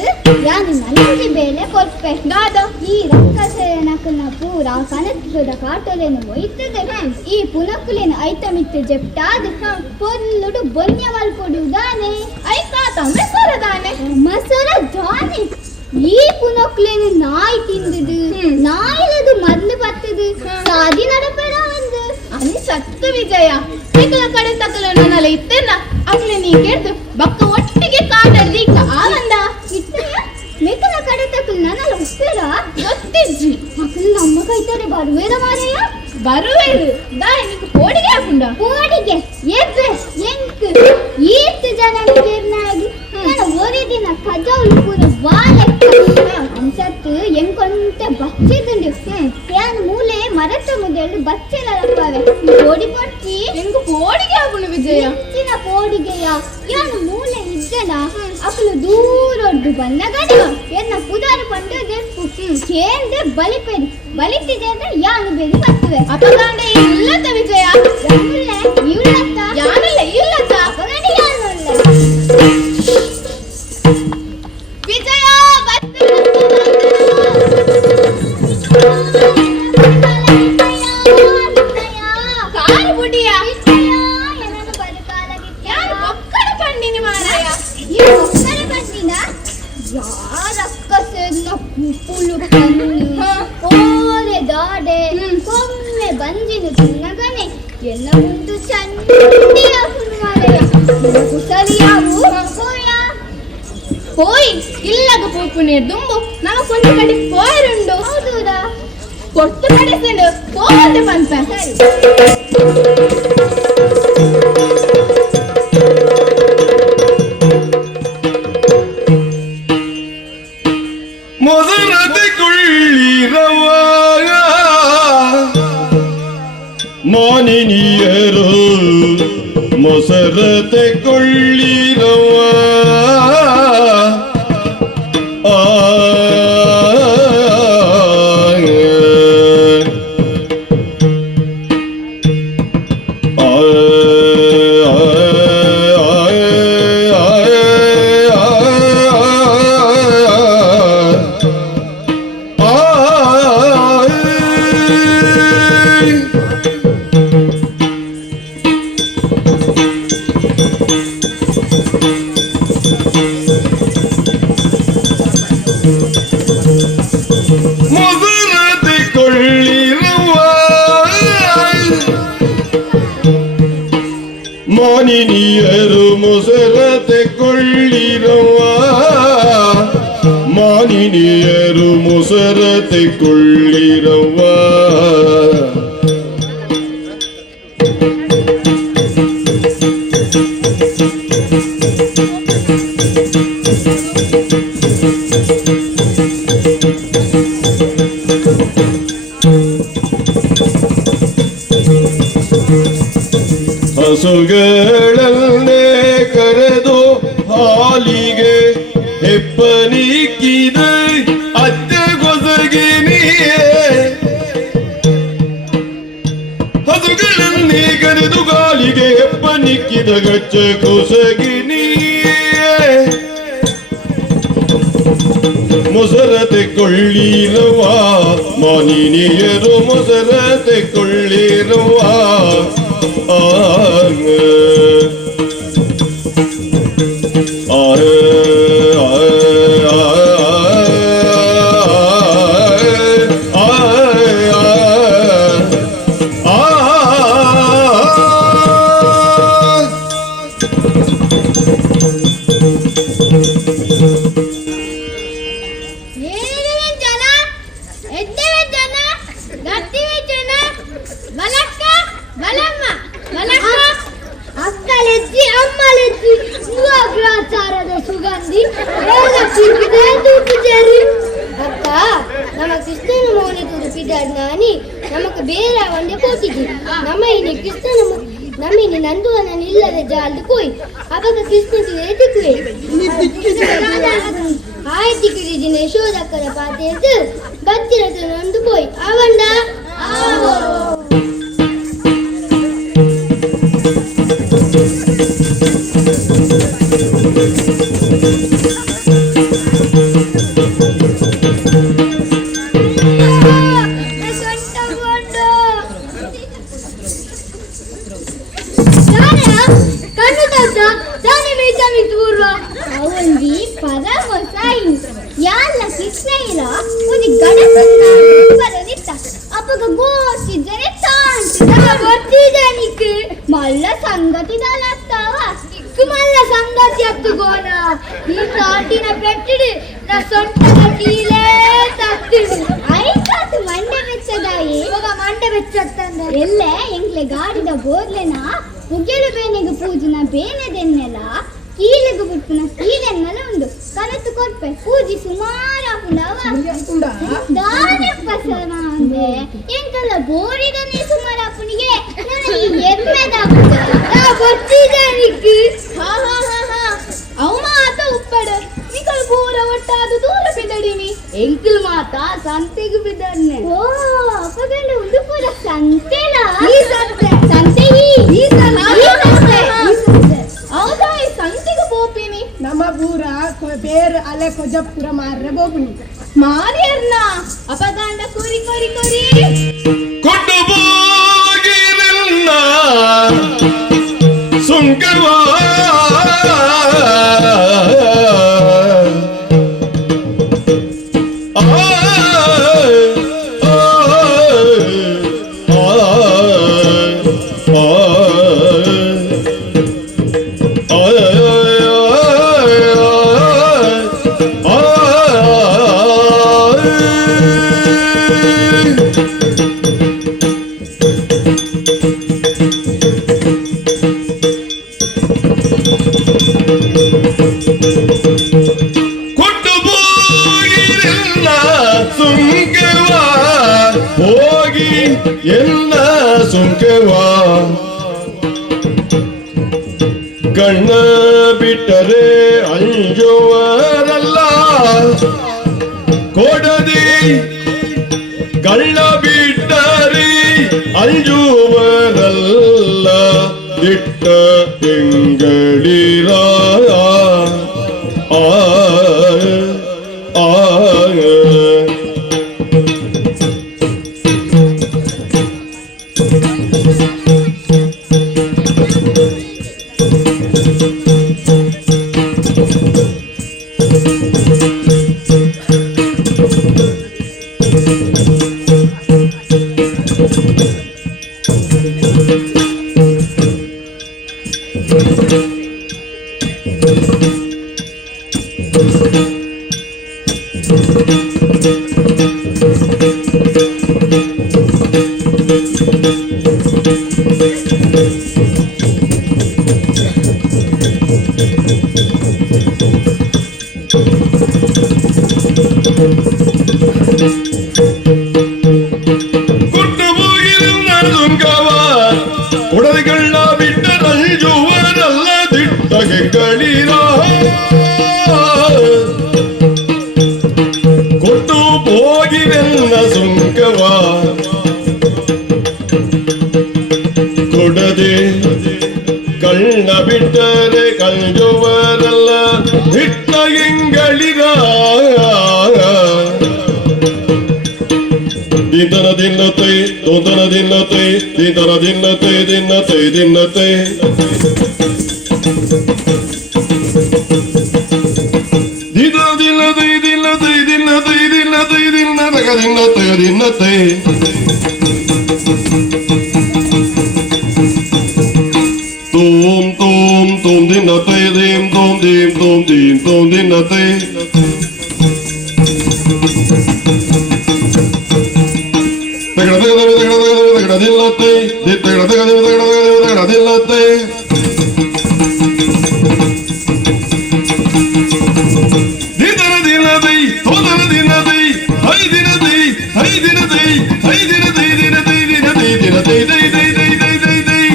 ಯಾನು ನನ್ನಂಜಿ ಬೇಲೆ ಕೊರ್ಪೆ ದಾದ ಈ ರಕ್ತ ಸೇನಕನ ಪೂರ ಕನತ್ತದ ಕಾಟೋಲೆನು ಒಯ್ತದೆ ಈ ಪುನಕುಲೆನ ಐತಮಿತ್ತು ಜೆಪ್ಟಾದ ಪೊಲ್ಲುಡು ಬೊನ್ಯವಲ್ ಕೊಡುದಾನೆ ಐಕಾತ ಮಸರ ದಾನೆ ಮಸರ ದಾನೆ ಈ ಪುನಕ್ಲೇನು ನಾಯಿ ತಿಂದದು ನಾಯಿಲದು ಮೊದ್ಲು ಬತ್ತದು ಸಾದಿ ನಡಪೆರ ಒಂದು ಅಲ್ಲಿ ಸತ್ತು ವಿಜಯ ನಿಕಲ ಕಡೆ ತಕಲ ನನ್ನಲ್ಲ ಇತ್ತೇನ ಅಗ್ಲೆ ನೀ ಕೇಳ್ದು ಬಕ್ಕ ಒಟ್ಟಿಗೆ ಕಾಟಾಡ್ದು ಈಗ ಆವಂದ ಇತ್ತೇನ ನಿಕಲ ಕಡೆ ತಕಲ ನನ್ನಲ್ಲ ಉಪ್ಪೇರ ಗೊತ್ತಿಜ್ಜಿ ಮಕ್ಕಳು ನಮ್ಮ ಕೈತಾರೆ ಬರುವೇರ ಮಾರಯ್ಯ ಬರುವೇರು ದಾಯ್ ನಿಂಗೆ ಕೋಡಿಗೆ ಹಾಕುಂಡ ಕೋಡಿಗೆ ಎಬ್ಬೆ ಎಂಕ್ ಈತ್ತು ಜನ ಕೇರ್ನಾಗಿ ನಾನು ಒರೆ ದಿನ ಕಜೌಲು ಪೂರ ವಾಲೆಕ್ಕ ಅನ್ಸತ್ತು ಎಂಕೊಂತ ಬಚ್ಚಿದುಂಡು ಯಾನು ಮೂಲೆ ಮರತ ಮುದೆಳು ಬಚ್ಚೆಲ ರಪ್ಪಾವೆ ಕೋಡಿ ಪೊಟ್ಟಿ ಎಂಗು ಕೋಡಿಗೆ ಹಾಕುಂಡು ವಿಜಯ ಹೆಚ್ಚಿನ ಕೋಡಿಗೆಯ ಯಾನು ಮೂಲೆ ಇದ್ದನ ಅಕಲು ದೂರೊಡ್ಡು ಬಂದಗಡ ಎನ್ನ ಪುದಾರು ಪಂಡು ದೆಪ್ಪು ಕೇಂದೆ ಬಲಿಪೆರಿ ಬಲಿತಿದೆ ಅಂದ್ರೆ ಯಾನು ಬೇರೆ ಬರ್ತವೆ ಅಪಗಾಂಡೆ ಇಲ್ಲತ್ತ ವಿಜಯ ಯಾನುಲ್ಲ ಇಲ್ಲತ್ತ ಯಾನಲ್ಲ ಇಲ್ಲತ್ತ ಅಪಗಾಂಡೆ ಯಾನಲ್ಲ ವಿಜಯ ಕಾರು ಬುಡಿಯ ಏನನ್ನು ಬದುಕಾಲಾಗಿತ್ತು ಯಾರು ಒಕ್ಕಡ ಪಂಡಿನಿ ಮಾರಾಯ ಈ ಒಕ್ಕಡ ಪಂಡಿನ ಯಾರಕ್ಕ ಸೇರ್ನ ಕುಪ್ಪುಲು ಕಣ್ಣು ಓರೆ ದಾಡೆ ಕೊಮ್ಮೆ ಬಂಜಿನು ತಿನ್ನಗನೆ ಎಲ್ಲ ಮುಂದು ಚಂದಿಯ ಹುಣ್ಣಾರೆಯ ಕುಸಲಿಯಾವು ಹೋಯ್ ಇಲ್ಲಗ ಪೂಪುನೆ ದುಂಬು ನಾವು ಕೊಂಚ ಕಡೆ ಕೋಯರುಂಡು ಹೌದೂರಾ ಕೊಟ್ಟು ನಡೆಸಲು ಕೋದೆ ಬಂತ ಮೊಸರತೆ ಕೊಳ್ಳಿರವ ಮಾನಿನಿಯರು ಮೊಸರತೆ ಕೊಳ್ಳಿರವ ಮೊಸರತೆ ಕೊಳ್ಳಿರುವ ಮಾನಿನಿಯರು ಮೊಸರತೆ ಕೊಳ್ಳಿರುವ ಮಾನಿನಿಯರು ಮೊಸರತೆ ಕೊಳ್ಳಿರುವ ಹಸುಗಳನ್ನೇ ಕರೆದು ಹಾಲಿಗೆ ಹೆಪ್ಪನಿಕ್ಕಿದ ಅತ್ತೆ ಗೊಸಗಿನಿಯೇ ಹಸುಗಳನ್ನೇ ಕರೆದು ಗಚ್ಚ ಕುಸಗಿನಿ ಮೊಸರತೆ ಕೊಳ್ಳಿರುವ ಮಾನಿನಿಯರು ಮೊಸರತೆ ಕೊಳ್ಳಿರುವ ಸುಗಂಧಿ ಅಕ್ಕ ನಮ್ಮ ಕೃಷ್ಣನ ಮೌನಿ ತುರುಪಿದಾಡ್ ನಾನಿ ನಮಕ್ ಬೇರೆ ಒಂದೇ ಪೋತಿದ್ದಿ ನಮ್ಮ ಇನಿ ಕೃಷ್ಣನ ನಮ್ಮ ಇನಿ ನಂದುವನ ನಿಲ್ಲದ ಜಾಲ್ದು ಕೋಯ್ ಅವಾಗ ಕೃಷ್ಣ ಏತಿಕುವೆ ಆಯ್ತಿಕ್ಕಿರಿ ದಿನ ಯಶೋದಕ್ಕರ ಪಾತೆದು ಬಚ್ಚಿರದು ನಂದು ಕೋಯ್ ಅವಂಡ ಅವೊಂದಿ ಪರಮ ಸಾಯಿ ಯಾಲ್ಲ ಕೃಷ್ಣ ಇರ ಒಂದು ಗಡಪದಿತ್ತ ಅಪ್ಪಗ ಗೋಸಿದ್ದರೆ ತಾಂತಿದ ಗೊತ್ತಿದನಿಕ್ ಮಲ್ಲ ಸಂಗತಿ ದಾಲತ್ತಾವ ಇಕ್ಕು ಮಲ್ಲ ಸಂಗತಿ ಅತ್ತು ಗೋನ ಈ ತಾಟಿನ ಪೆಟ್ಟಿಡು ನಾ ಸೊಂಟದ ಕೀಲೇ ತತ್ತಿಡು ಐಕಾತು ಮಂಡೆ ಬೆಚ್ಚದಾಯಿ ಇವಾಗ ಮಂಡೆ ಬೆಚ್ಚತ್ತಂದ ಎಲ್ಲೇ ಎಂಗ್ಲೆ ಗಾಡಿದ ಬೋರ್ಲೆನ ಮುಗ್ಗೆಲು ಬೇನೆಗೆ ಪೂಜನ ಬೇನೆದೆನ್ನೆಲ್ಲ ಕೀಲಿಗೆ ಬಿಟ್ಟನ ಸೀರೆನ್ನೆಲ್ಲ ಉಂಡು ಕನಸು ಕೊಡ್ಪೆ ಪೂಜಿ ಸುಮಾರು ಹಾಕೊಂಡವ ದಾನಪ್ಪ ಸಮ ಅಂದೆ ಎಂಕಲ್ಲ ಬೋರಿದನೆ ಸುಮಾರು ಹಾಪುನಿಗೆ ಎಮ್ಮೆದ ಗೊತ್ತಿದನಿಕ್ ಅವ ಮಾತ ಉಪ್ಪಡು ನಿಕಲ್ ಪೂರ ಒಟ್ಟಾದು ದೂರ ಬಿದ್ದಡಿನಿ ಎಂಕಲ್ ಮಾತ ಸಂತೆಗೆ ಬಿದ್ದನ್ನೆ ಓ ಅಪ್ಪಗಂಡ ಉಂಡು ಪೂರ ಸಂತೆಲ ಈ ಸಂತೆ ಸಂತೆ ಈ ಸಂತೆ ಹೌದಾ ಈ ಸಂತೆಗೆ ಬೋಪಿನಿ ನಮ್ಮ ಪೂರ ಬೇರೆ ಅಲೆ ಕೊಜಪುರ ಮಾರ್ರೆ ಬೋಪುನಿ ಮಾರಿಯರ್ನ ಅಪಗಾಂಡ ಕೋರಿ ಕೋರಿ ಕೋರಿ ಕೊಟ್ಟು ಹೋಗಿರಲ್ಲ ಸುಂಕವಾ ಕೊಟ್ಟು ಹೋಗಿರಲ್ಲ ಸುಂಕವಾ ಹೋಗಿ ಎಲ್ಲ ಸುಂಕವಾ ಕಣ್ಣ ಬಿಟ್ಟರೆ ಅಂಜುವರಲ್ಲ ಕೊಡದಿ ಕಳ್ಳ ಬಿಟ್ಟರೆ ಅಂಜುವರಲ್ಲ ದಿಟ್ಟ ಬೆಂಗಳಿರ ಕೊಟ್ಟು ಹೋಗಿರಲ್ಲ ಸುಂಕವಾ ಕೊಡದಿಗಳ ಬಿಟ್ಟ ಅಂಜುವರಲ್ಲ ದಿಟ್ಟ ಬೆಂಗಳಿರ ಕೊಟ್ಟು ಹೋಗಿರೆಲ್ಲ ಸುಂಕವಾ ಕೊಡದೆ ಕಳ್ಳ ಕಲ್ಜುವರಲ್ಲ ಇಟ್ಟ ಎಂಗಳಿರ ದಿನ ದಿನ್ನತೆ ತೋದನ ದಿನ್ನತೆ ದಿನ ದಿನ್ನತೆ ದಿನ್ನತೆ ದಿನ್ನತೆ ದಿನ ದಿನ್ನತೆ ದಿನ್ನತೆ ದಿನ್ನತೆ ದಿನ್ನತೆ ದಿನ್ನತೆ ದಿನ್ನತೆ ದಿನ್ನತೆ Tôm tôm tôm din na tê dim tôm dim tôm dim tôm din na tê Tegada din na tê tegada din na tê Didara din na tê todara din na tê hay din na tê hay din na tê hay din na tê din na tê din na tê din na tê day day day day day day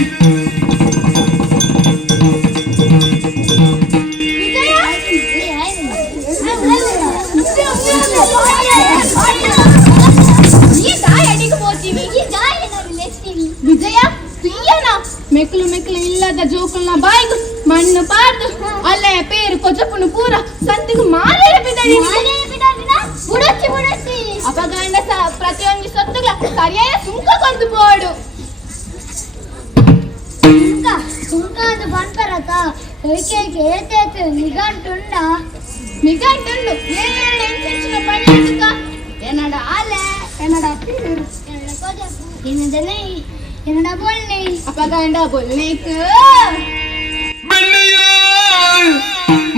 ವಿಜಯ ಪ್ರಿಯನ ಮೆಕ್ಕಲು ಮೆಕ್ಕಲು ಇಲ್ಲದ ಜೋಕುಲ್ನ ಬಾಯಿಗು ಮಣ್ಣು ಪಾರ್ದು ಅಲ್ಲೇ ಪೇರು ಕೊಜಪ್ಪುನು ಪೂರ ಸಂತಿಗೂ ಮಾರೇರ ಬಿಡಡಿ ಬುಡಚ್ಚಿ ಬುಡಚ್ಚಿ ಅಪಗಂಡ ಪ್ರತಿಯೊಂದು ಸೊತ್ತುಗಳ ಸರಿಯಾದ ಸುಂಕ ಕೊಂದು ಬೋಡು ಸುಂಕ ಅದು ಬಂಪರತ ಏಕೆ ಏತೇತು ನಿಘಂಟುಂಡ ನಿಘಂಟುಂಡು ಏನೆಂಚಿನ ಪಂಡಿತಕ ಏನಡ ಆಲೆ ಏನಡ ಪೀರು എന്നട കൊജപ്പു എന്നടനെ എന്നട ബോൾനെ ಅಪಗಂಡ ಬೊಲ್ನೇಕು ಬೆಳ್ಳಿಯ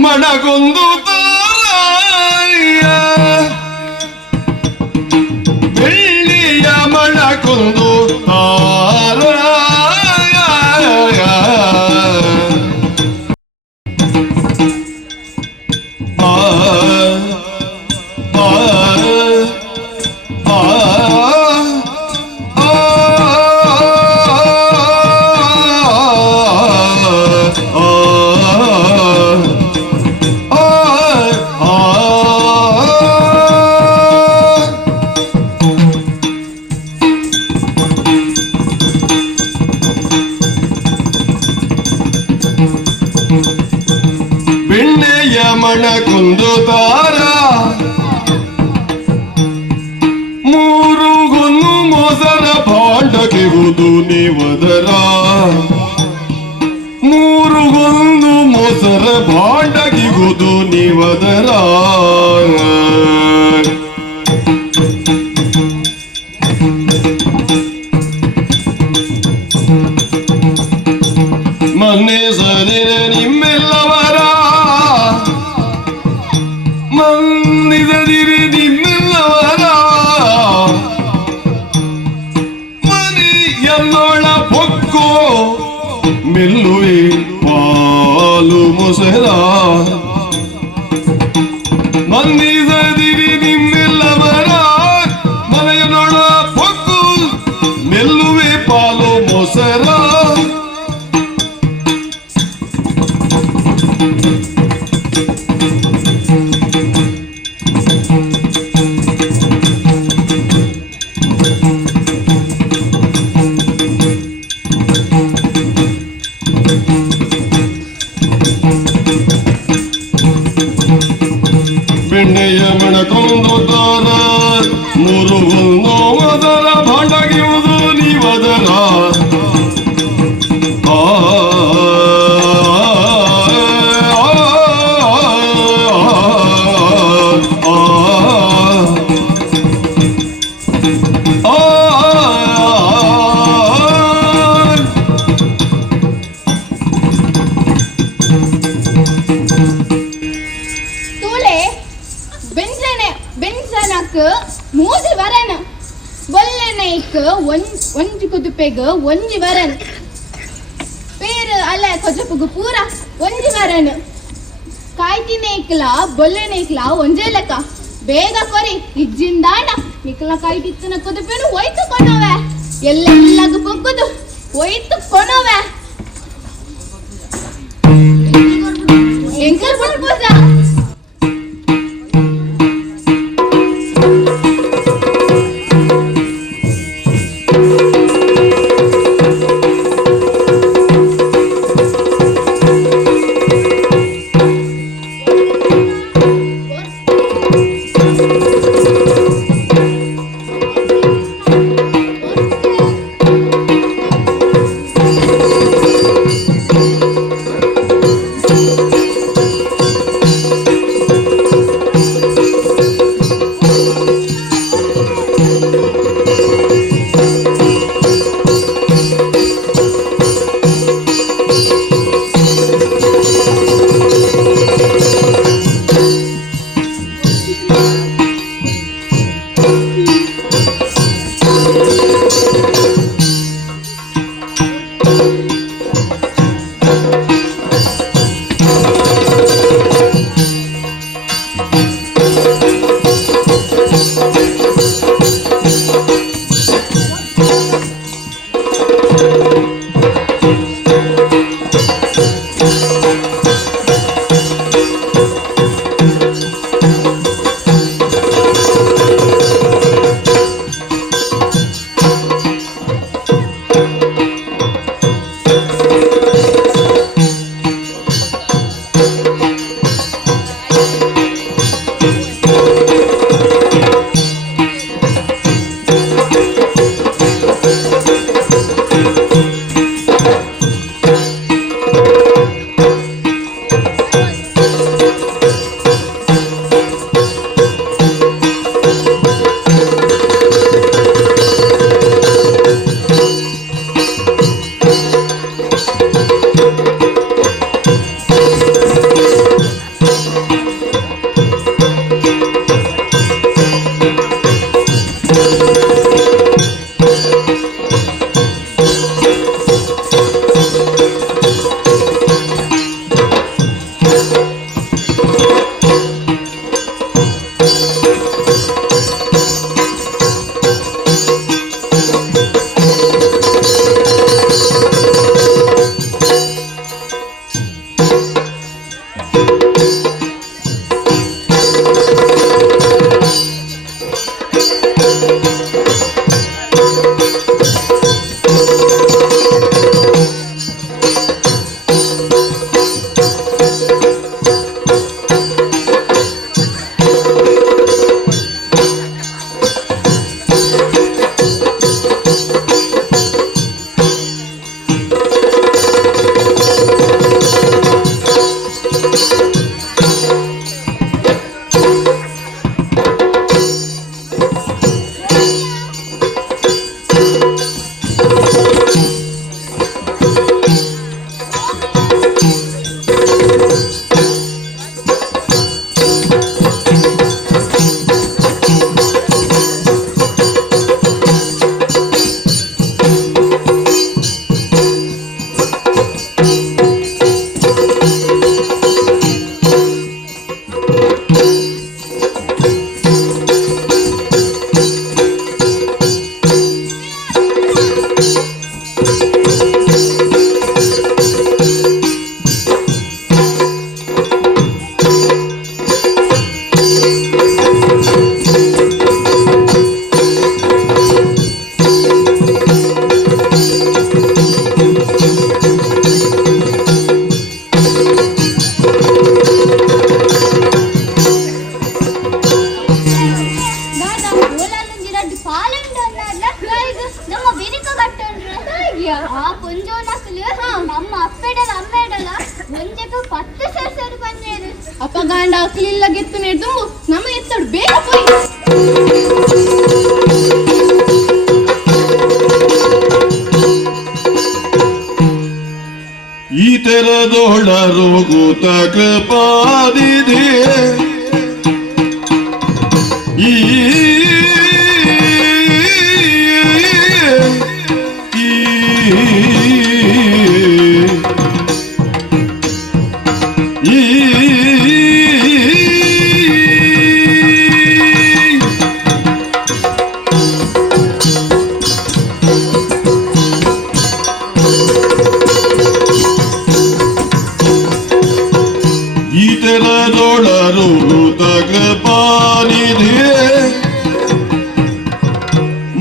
ಮಣಗೊಂದು ತಾರಾಯ ಬೆಳ್ಳಿಯ ಮಣಗೊಂದು ತಾರಾಯ ಆ ಆ ಆ ಬೆಣ್ಣೆಯ ಮಣಕೊಂದು ತಾರ ಮೂರುಗೊಂದು ಮೊಸರ ಭಾಂಡಕ್ಕಿರುವುದು ನೀವದರ ಮೂರುಗೊಂದು ಮೊಸರ ಭಾಂಡಕ್ಕಿರುವುದು ನೀವದರ ಮನೆ ಸದಿರ ನಿಮ್ಮೆಲ್ಲವರ ಮನ್ನಿಸದಿರಿ ನಿಮ್ಮೆಲ್ಲವರ ಮನೆಯಲ್ಲೊಳ ಪೊಕ್ಕೋ ಮೆಲ್ಲುವೆ ಪಾಲು ಮೊಸರ ಮನ್ನಿಸದಿರಿ ನಿಮ್ಮೆಲ್ಲವರ ಮನೆಯಲ್ಲೊಳ ಪೊಕ್ಕು ಮೆಲ್ಲುವೆ ಪಾಲು ಮೊಸರ ಬೆಣ್ಣೆಯ ಮಣಕೊಂದು ತಾರ ಮೂರು ಒಂದು ಅದರ ಭಾಂಡಗಿರುವುದು ನೀವದರ ಆ ಮೂಜಿ ವರನ್ ಬೊಲ್ಲೆನೈಕ್ ಒಂಜಿ ಕುದುಪೆಗ್ ಒಂಜಿ ವರನ್ ಪೇರು ಅಲ್ಲ ಕೊಜಪುಗು ಪೂರ ಒಂಜಿ ವರನ್ ಕಾಯ್ತಿನೇಕ್ಲ ಬೊಲ್ಲೆನೈಕ್ಲ ಒಂಜೇ ಲೆಕ್ಕ ಬೇಗ ಕೊರಿ ಇಜ್ಜಿಂದಾಂಡ ನಿಕ್ಲ ಕಾಯ್ತಿತ್ತಿನ ಕುದುಪೆನು ಒಯ್ತು ಕೊನವೆ ಎಲ್ಲೆಲ್ಲಗು ಬೊಗ್ಗುದು ಒಯ್ತು ಕೊನವೆ ಎಂಕಲ್ ಪೂಜ ನಮ್ಮ ಅಪ್ಪೆಡಲ ಅಮ್ಮೆಡಲ ಒಂಜೆಗೂ 10 ಸರ್ಸರು ಬಂದೇರು ಅಪ್ಪ ಗಾಂಡ ಅಕ್ಲಿಲ್ಲ ಗೆತ್ತು ನೆಡ್ದು ನಮ್ಮ ಎತ್ತಡು ಬೇಗ ಪೋಯಿ ಈ ತೆರದೊಳರು ಕೂತ ಕೃಪಾದಿದೆ ಈ ಈತರದೊಳರು ಕೃಪಾನಿಧಿ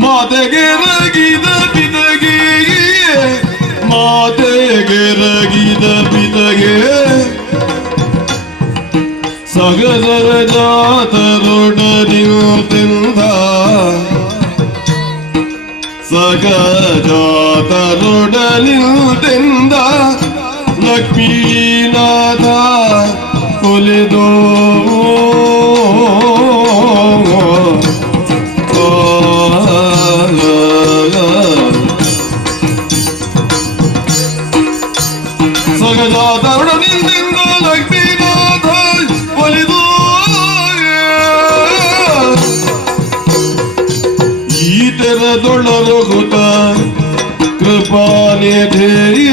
ಮಾತೆಗೆ ರಗಿದ ಪಿತಗೆ ಮಾತೆಗೆ ರಗಿದ ಪಿತಗೆ ಸಗದರ ಜಾತರೊಡನಿಂದ ಸಗಜಾತರೊಡನಿಂದ ಲಕ್ಷ್ಮೀನಾಥ ಕೊಲೆದೋ ಸಗಜಾತರೊಡನಿಂದ ಲಕ್ಷ್ಮೀನಾಥ ಕೊಲೆದೋ ಈ ತೆರದೊಳರಗುತ ಕೃಪಾನಿಧೇಯ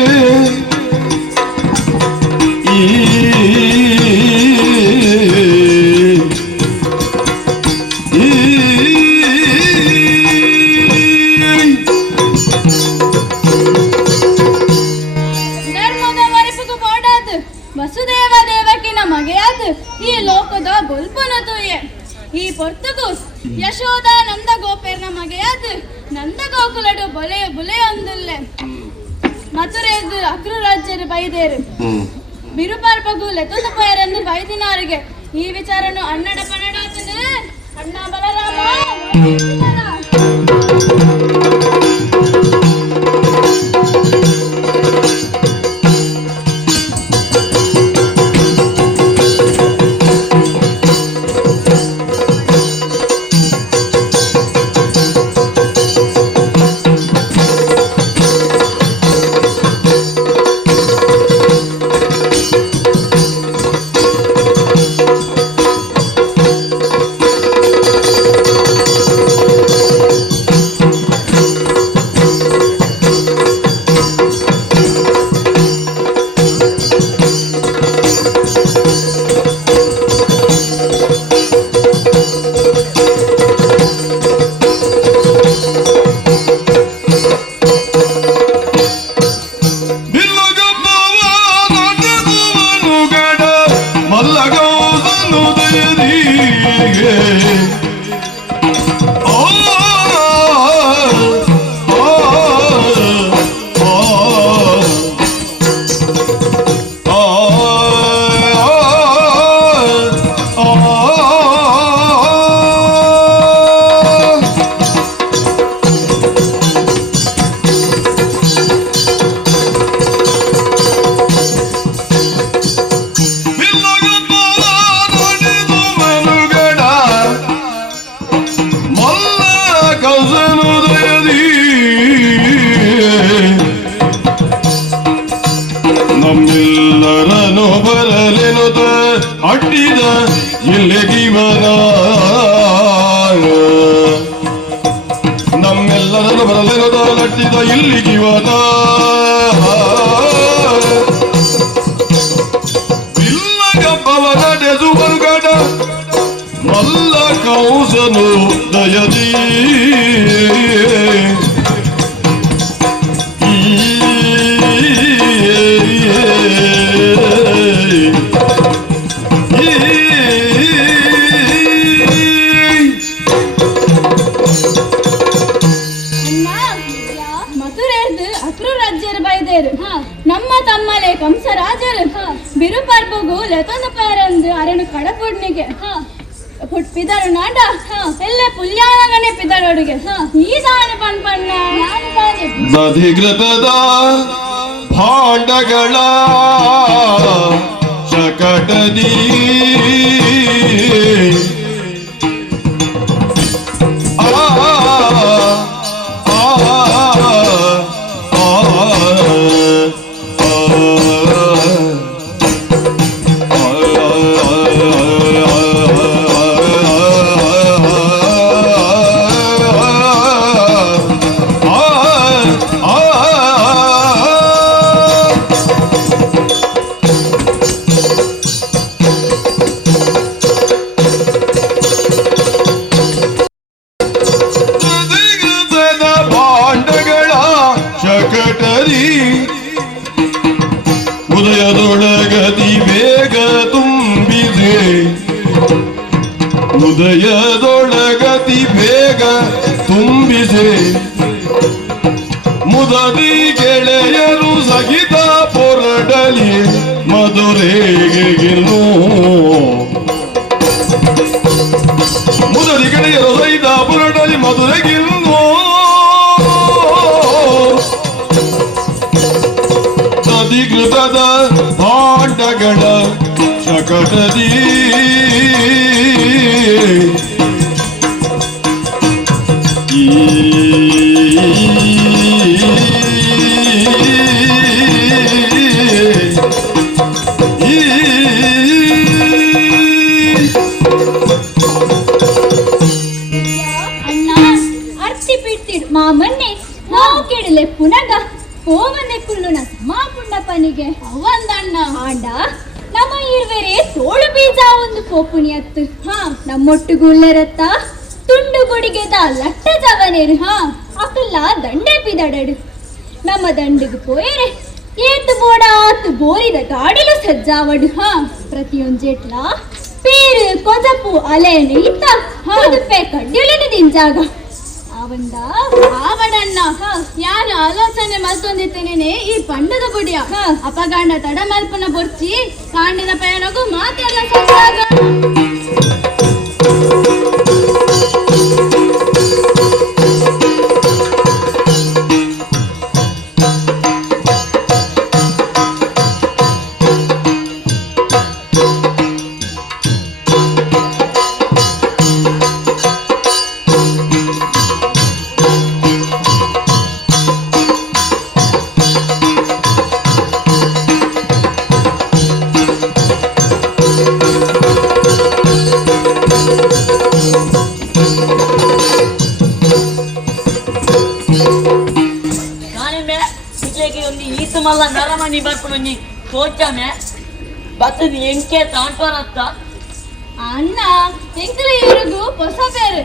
ಧರ್ಮದ ಮರೆಪುಗು ಬೋಡಾದ್ ವಸುದೇವ ದೇವಕಿನ ಮಗೆಯಾದ್ ಈ ಲೋಕದ ಬೊಲ್ಪುನ ತೂಯೆ ಈ ಪೊರ್ತುಗೂಸ್ ಯಶೋಧ ನಂದ ಗೋಪೇರ್ನ ಮಗೆಯಾದ್ ನಂದ ಗೋಕುಲಡು ಬೊಲೆ ಬುಲೆ ಒಂದುಲ್ಲೆ ಮಥುರೆದ್ದು ಅಕ್ರು ರಾಜ್ಯರು ಬೈದೇರು ಬಿರುಪಾರ್ಪಗು ಲೆತೊಂದು ಪಯರೆಂದು ಬೈದಿನಾರಿಗೆ ಈ ವಿಚಾರನು ಅಣ್ಣಡ ಪಣಡಾತನು ಅಣ್ಣ ಬಲರಾಮ ಅಟ್ಟಿದ ಇಲ್ಲಿಗಿವನ ನಮ್ಮೆಲ್ಲರನ್ನು ಬರಲಿರದ ಅಟ್ಟಿದ ಇಲ್ಲಿಗಿವನ ಬಿಲ್ಲಗಪ್ಪವ ನಡೆಸುವರುಗಡ ಮಲ್ಲ ಕೌಸನು ದಯದಿ ನಮ್ಮ ತಮ್ಮಲೆ ಕಂಸರಾಜರು ಬಿರುಪರ್ಬಗು ಲೆತೊಂದು ಪಾರಂದು ಅರೆನು ಕಡಪುಡ್ನಿಗೆ ಪುಟ್ಪಿದರು ನಾಡ ಎಲ್ಲೆ ಪುಲ್ಯಾನಗನೆ ಪಿದರೊಡಿಗೆ ಈ ದಾನೆ ಪಣ್ಣ ಬಧಿಗೃತದ ಭಾಂಡಗಳ ಶಕಟದಿ ಉದಯದೊಳಗತಿ ಬೇಗ ತುಂಬಿದೆ ಉದಯದೊಳಗತಿ ಬೇಗ ತುಂಬಿದೆ ಮುದದಿ ಗೆಳೆಯರು ಸಹಿತ ಪೊರಡಲಿ ಮಧುರೆಗೆಗಿನ್ನು ಮುದದಿ ಗೆಳೆಯರು ಸಹಿತ ಪೊರಡಲಿ ಮಧುರೆಗಿನ್ನು ಅಧಿಕೃತದ ಭಾಂಡಗಳ ಶಕಟದಿ ಅಣ್ಣ ಅರ್ತಿ ಬಿಡ್ತಿಡ್ ಮಾಮನ್ನೆ ನಾವು ಕೇಳಲೆ ಪುನಗ ಪೋವನೆ ಕುಳ್ಳುನ ಸಮಾಪುಂಡಪ್ಪನಿಗೆ ಅವಂದಣ್ಣ ಆಂಡ ನಮ್ಮ ಇರುವೆರೆ ತೋಳು ಬೀಜ ಒಂದು ಪೋಪುನಿಯತ್ತು ನಮ್ಮೊಟ್ಟುಗುಳ್ಳೆರತ್ತ ತುಂಡು ಗುಡಿಗೆದ ಲಟ್ಟ ಜವನೇರು ಅಕಲ್ಲ ದಂಡೆ ಪಿದಡಡು ನಮ್ಮ ದಂಡಿಗೆ ಪೋಯರೆ ಏತು ಬೋಡ ಆತು ಬೋರಿದ ಗಾಡಿಲು ಸಜ್ಜಾವಡು ಪ್ರತಿಯೊಂಜೆಟ್ಲ ಪೇರು ಕೊಜಪು ಅಲೆಯನ್ನು ಇತ್ತ ಉದುಪೆ ಕಡ್ಡಿಲಿನ ದಿಂಜಾಗ ಅವಂದ ಆವಡಣ್ಣ ಯಾರು ಆಲೋಚನೆ ಮಲ್ತೊಂದಿತ್ತೇನೆ ಈ ಪಂಡದ ಬುಡಿಯ ಅಪಗಾಂಡ ತಡ ಮಲ್ಪನ ಬೊರ್ಚಿ ಕಾಂಡಿನ ಪಯಣಗೂ ಮಾತೆಲ್ಲ ಸಜ್ಜಾಗ ಮಲ್ಲ ನರಮನಿ ಬರ್ಕೊಂಡು ತೋಚಾಮೆ ಬತ್ತದ ಎಂಕೆ ತಾಂಟ್ವರತ್ತ ಅಣ್ಣ ಎಂಕಲ ಇವ್ರಿಗೂ ಹೊಸ ಬೇರೆ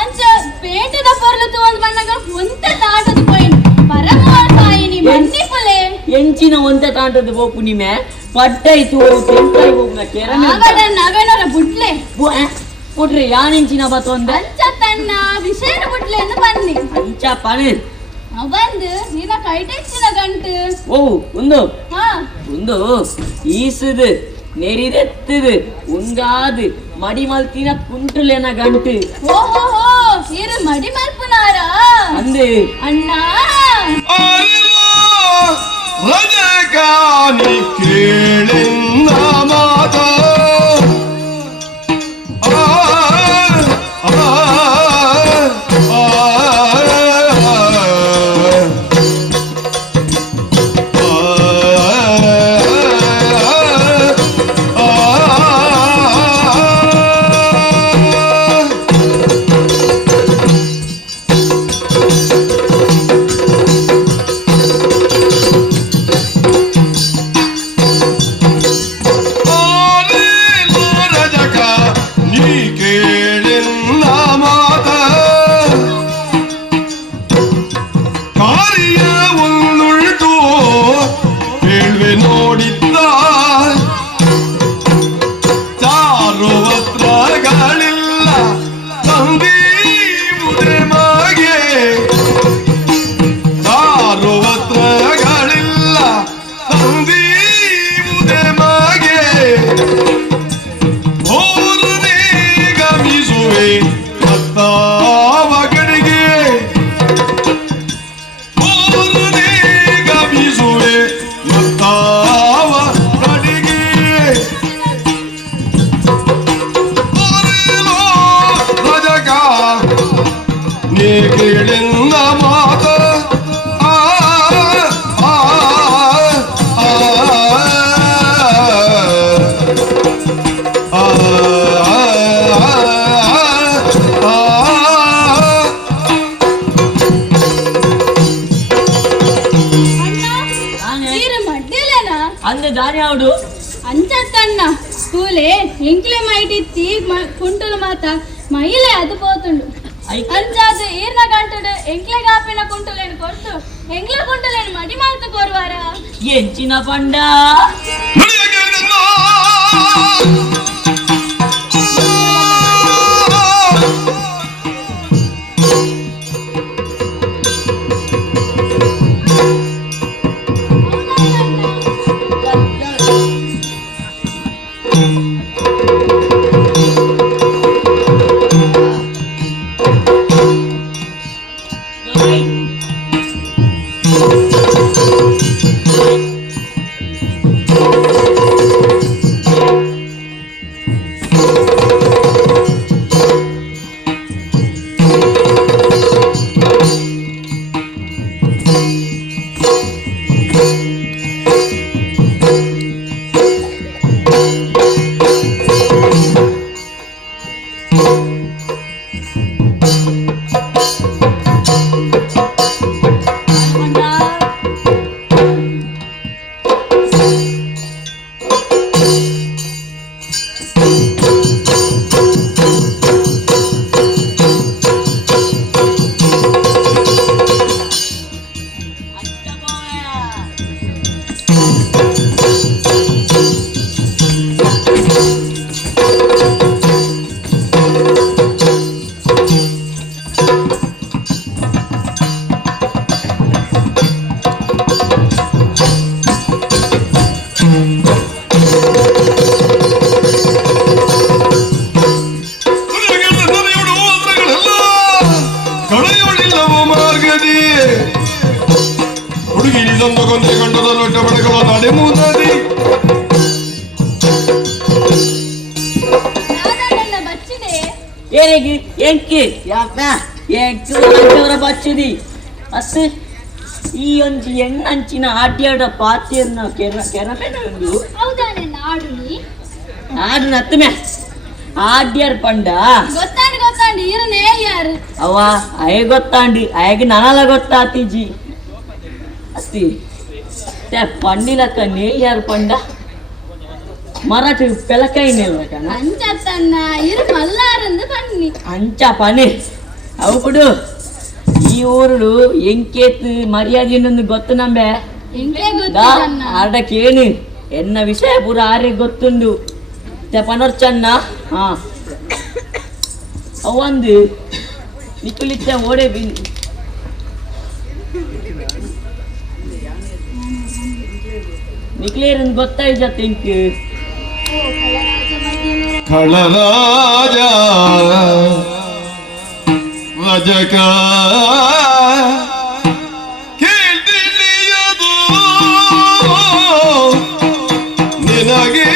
ಅಂಚ ಪೇಟದ ಪೊರ್ಲತು ಒಂದು ಮಣ್ಣಗ ಒಂತ ತಾಟದ ಪೋಯಿನ್ ಪರಮಾಸಾಯಿನಿ ಮನ್ನಿಪಲೆ ಎಂಚಿನ ಒಂತ ತಾಂಟದ ಬೋಪು ನಿಮೆ ಪಡ್ಡಾಯ್ತು ತೆಂಕಾಯಿ ಹೋಗ್ನ ಕೆರನ ನಾವೇನಾರ ಬುಡ್ಲೆ ಕೊಟ್ರಿ ಯಾನೆಂಚಿನ ಬತ್ತೊಂದ ಅಂಚ ತನ್ನ ವಿಷಯನ ಬುಡ್ಲೆ ಎಂದು ಬನ್ನಿ ಅಂಚ ಪನೆ ಅವಂದು ನಿನ್ನ ಕೈಟೆಚ್ಚಿನ ಗಂಟು ಓ ಒಂದು ಈಸುದು ನೆರಿದೆತ್ತದು ಉಂಗಾದು ಮಡಿ ಮಲ್ತಿನ ಕುಂಟುಲೆನ ಗಂಟು ಓಹೋ ಇರು ಮಡಿ ಮಲ್ಪುನಾರ ಅಂದು ಅಣ್ಣ ರಜಕಾನಿ ಕೇಳೆನ್ನ ಮಾತ ಪೋಪುಲೆ ಎಂಕ್ಲೆ ಮೈಟಿತ್ತಿ ಕುಂಟುಲು ಮಾತ ಮೈಲೆ ಅದು ಪೋತುಂಡು ಅಂಚಾದ ಈರ್ನ ಗಂಟುಡು ಎಂಕ್ಲೆ ಗಾಪಿನ ಕುಂಟುಲೇನು ಕೊರ್ತು ಎಂಕ್ಲೆ ಕುಂಟುಲೇನು ಮಡಿ ಮಾಲ್ತು ಕೊರುವಾರ ಎಂಚಿನ ಪಂಡ ಬಚ್ಚುದಿ ಅಸ್ ಈ ಒಂಜಿ ಎಣ್ಣಂಚಿನ ಆಡ್ಯಾಡ ಪಾತಿಯನ್ನ ಕೆರಪೆನ ಉಂಡು ಆಡು ನತ್ತಮೆ ಆಡ್ಯಾರ ಪಂಡ ಗೊತ್ತಾಂಡು ಇರನೇ ಯಾರು ಅವ ಅಯ ಗೊತ್ತಾಂಡು ಅಯಗೆ ನನಲ ಗೊತ್ತಾತಿಜಿ ಅಸ್ತಿ ಪಂಡಿಲಕ್ಕ ನೇಲ್ಯಾರು ಪಂಡ ಮರಾಠಿ ಪೆಲಕೈ ನೇಲ್ವಕನ ಅಂಚತ್ತನ್ನ ಇರು ಮಲ್ಲಾರಂದು ಬನ್ನಿ ಅಂಚ ಪನಿ ಅವು ಬಿಡು ಈ ಊರುಡು ಎಂಕೇತ್ ಮರ್ಯಾದೆನೊಂದು ಗೊತ್ತು ನಂಬೆ ಆಡಕೇನು ಎನ್ನ ವಿಷಯ ಪೂರ ಆರೆ ಗೊತ್ತುಂಡು ಪನರ್ಚನ್ನ ಹಾ ಅವಂದು ನಿಕ್ಕುಲಿತ್ತ ಓಡೆ ನಿಕ್ಲೇರನ್ ಗೊತ್ತಾಯ್ತ ತಿಂಕ್ ಖಳರಾಜ ರಜಕ ಕೇಳ್ತಿಳಿಯದು ನಿನಗೆ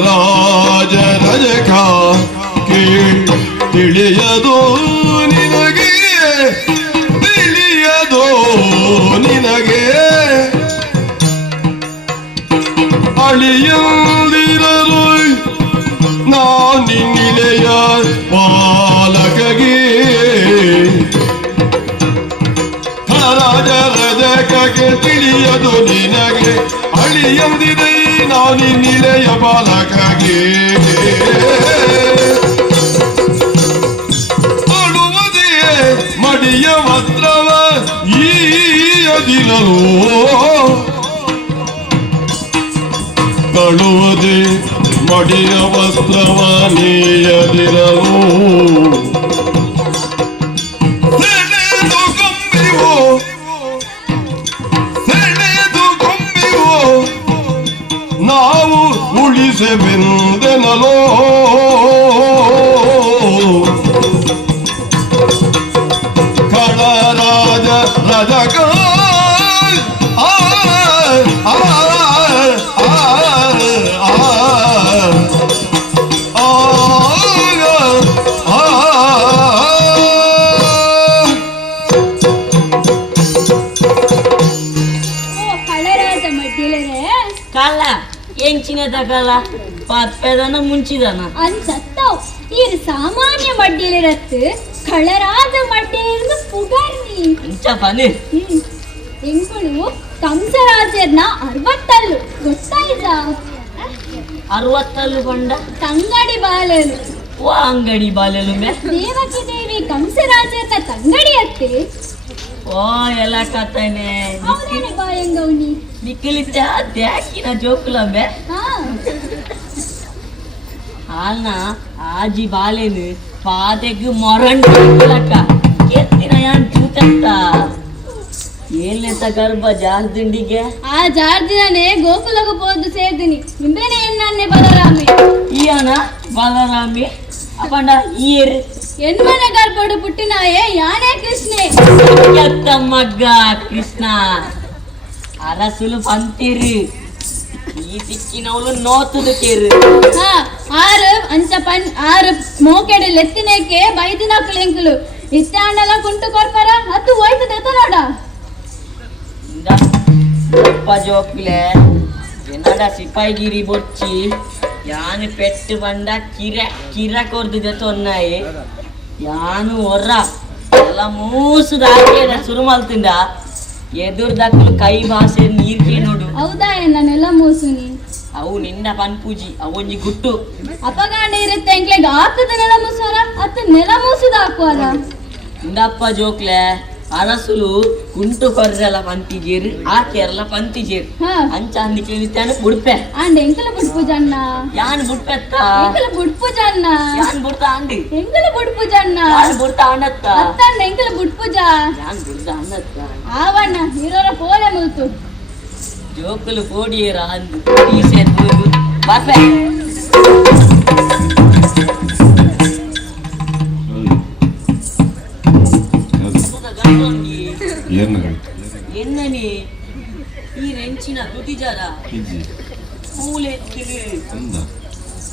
ರಾಜ ರಜಕ ತಿಳಿಯದೋ ನಿನಗೆ ತಿಳಿಯದೋ ನಿನಗೆ ಅಳಿಯಂದಿರಲು ನಾನಿನ್ನಿಲೆಯ ಪಾಲಕಗೆ ರಾಜ ರಜಕಗೆ ತಿಳಿಯದು ನಿನಗೆ ಅಳಿಯಂದಿರೈ ನಾನಿನ್ನಿಲೆಯ ಬಾಲಕಗೆ ಅಳುವುದೇ ಮಡಿಯ ವಸ್ತ್ರವ ಈಯದಿರಲು ಕಳುವುದೇ ಮಡಿಯ ವಸ್ತ್ರವ ನೀಯದಿರಲು ನಾವು ಉಳಿಸೆವೆಂದೆನಲೋ ಖಳರಾಜ ರಜಕ ಕಾಲ ಎಂಚಿನ ತಕಲ ಪಪ್ಪೆದನ ಮುಂಚಿದನ ಅನ್ಸತ್ತವ್ ಇರ್ ಸಾಮಾನ್ಯ ಮಡ್ಡಿಲಿರತ್ತು ಕಳರಾದ ಮಡ್ಡಿಲಿருந்து ಪುಗಾರ್ನಿ ಅಂಚ ಪನಿ ಎಂಗಳು ಕಂಸರಾಜರ್ನ 60 ಗೊತ್ತಾಯ್ತಾ 60 ಬಂಡ ತಂಗಡಿ ಬಾಲಲು ಓ ಅಂಗಡಿ ಬಾಲೆಲು ಮೆ ದೇವಕಿ ದೇವಿ ಕಂಸರಾಜರ್ನ ತಂಗಡಿ ಅತ್ತೆ ಓ ಎಲ್ಲ ಕಥನೆ ಅವನೇ ಬಾಯಂಗೌನಿ ನಿಕ್ಕಲಿದ್ದ ದ್ಯಾಕಿನ ಜೋಕುಲಂಬೆ ಹಾ ಹಾಲ್ನ ಆಜಿ ಬಾಲೆನು ಪಾದೆಗ್ ಮೊರಂಡು ಲಕ್ಕ ಎತ್ತಿನ ಯಾನ್ ಚೂತತ್ತ ಏನ್ಲೆತ್ತ ಗರ್ಭ ಜಾರ್ದಿಂಡಿಗೆ ಆ ಜಾರ್ದಿನೇ ಗೋಕುಲಗ ಪೋದು ಸೇರ್ದಿನಿ ನಿಂಬೇನೆ ಎನ್ನನ್ನೆ ಬಲರಾಮೆ ಈಯನ ಬಲರಾಮಿ ಅಪ್ಪಂಡ ಈರ್ ಎನ್ಮನೆ ಗರ್ಭಡು ಪುಟ್ಟಿನಾಯೇ ಯಾನೇ ಕೃಷ್ಣೆ ಎತ್ತ ಮಗ್ಗ ಕೃಷ್ಣ ಅರಸುಲು ಪಂತಿರು ಈ ದಿಕ್ಕಿನವಳು ನೋತುದು ಕೇರು ಹಾ ಆರು ಅಂಚ ಪನ್ ಆರು ಮೋಕೆಡೆ ಲೆತ್ತಿನೇಕೆ ಬೈದಿನ ಕ್ಲೆಂಕುಲು ಇತ್ತಾಂಡಲ ಕುಂಟು ಕೊರ್ಪರ ಹತ್ತು ಹೋಯ್ತು ದೇತನಾಡ ಅಪ್ಪ ಜೋಕ್ಲೆ ಎನ್ನಡ ಸಿಪಾಯಿಗಿರಿ ಬೊಚ್ಚಿ ಯಾನು ಪೆಟ್ಟು ಬಂಡ ಕಿರ ಕೊರ್ದಿದೆ ತೊನ್ನಾಯಿ ಯಾನು ಹೊರ್ರ ಎಲ್ಲ ಮೂಸುದ ಹಾಕೇನ ಶುರು ಮಲ್ತಿಂದ ಎದುರ್ದಕ್ಕಲು ಕೈ ಭಾಷೆ ನೀರ್ಕೆ ನೋಡು ಹೌದಾ ನಾನೆಲ್ಲ ಮೂಸುನಿ ಅವು ನಿನ್ನ ಪನ್ಪೂಜಿ ಅವೊಂಜಿ ಗುಟ್ಟು ಅಪಗಾಂಡ ಇರುತ್ತೆ ಎಂಕ್ಲೆಗ್ ಹಾಕದ ನೆಲ ಮೂಸೋರ ಅತ್ತ ನೆಲ ಮೂಸುದ ಹಾಕುವಲ್ಲ ಇಂದಪ್ಪ ಜೋಕ್ಲೆ ಅರಸುಲು ಕುಂಟು ಕೊರ್ರೆಲ್ಲ ಪಂತಿಜೇರು ಆಕೆಲ್ಲ ಪಂತಿಜೇರು ಹಾ ಅಂಚ ಅಂದಿ ಕೇಳಿತಾನು ಬುಡ್ಪೆ ಅಂಡ್ ಎಂಕಲ ಬುಡ್ಪು ಜನ್ನ ಯಾನ್ ಬುಡ್ಪೆತ್ತ ಎಂಕಲ ಬುಡ್ಪು ಜನ್ನ ಯಾನ್ ಬುಡ್ತ ಅಂಡಿ ಎಂಕಲ ಬುಡ್ಪು ಜನ್ನ ಯಾನ್ ಬುಡ್ತ ಅಣ್ಣತ್ತ ಅತ್ತಂಡ ಎಂಕಲ ಬುಡ್ಪು ಜಾ ಯಾನ್ ಬುಡ್ತ ಅಣ್ಣತ್ತ ಆವಣ್ಣ ಇರೋರ ಪೋಲೆ ಮುಲ್ತು ಜೋಕುಲು ಕೋಡಿಯರ ಅಂದು ಈಸೆ ತೂದು ಬಾಪೆ ಏರ್ನ ಗಂಟೆ ಎನ್ನನಿ ಈ ರೆಂಚಿನ ತುಟಿಜಾರ ಇಜ್ಜಿ ಕೂಲೆತ್ತಿರು ಅಂದ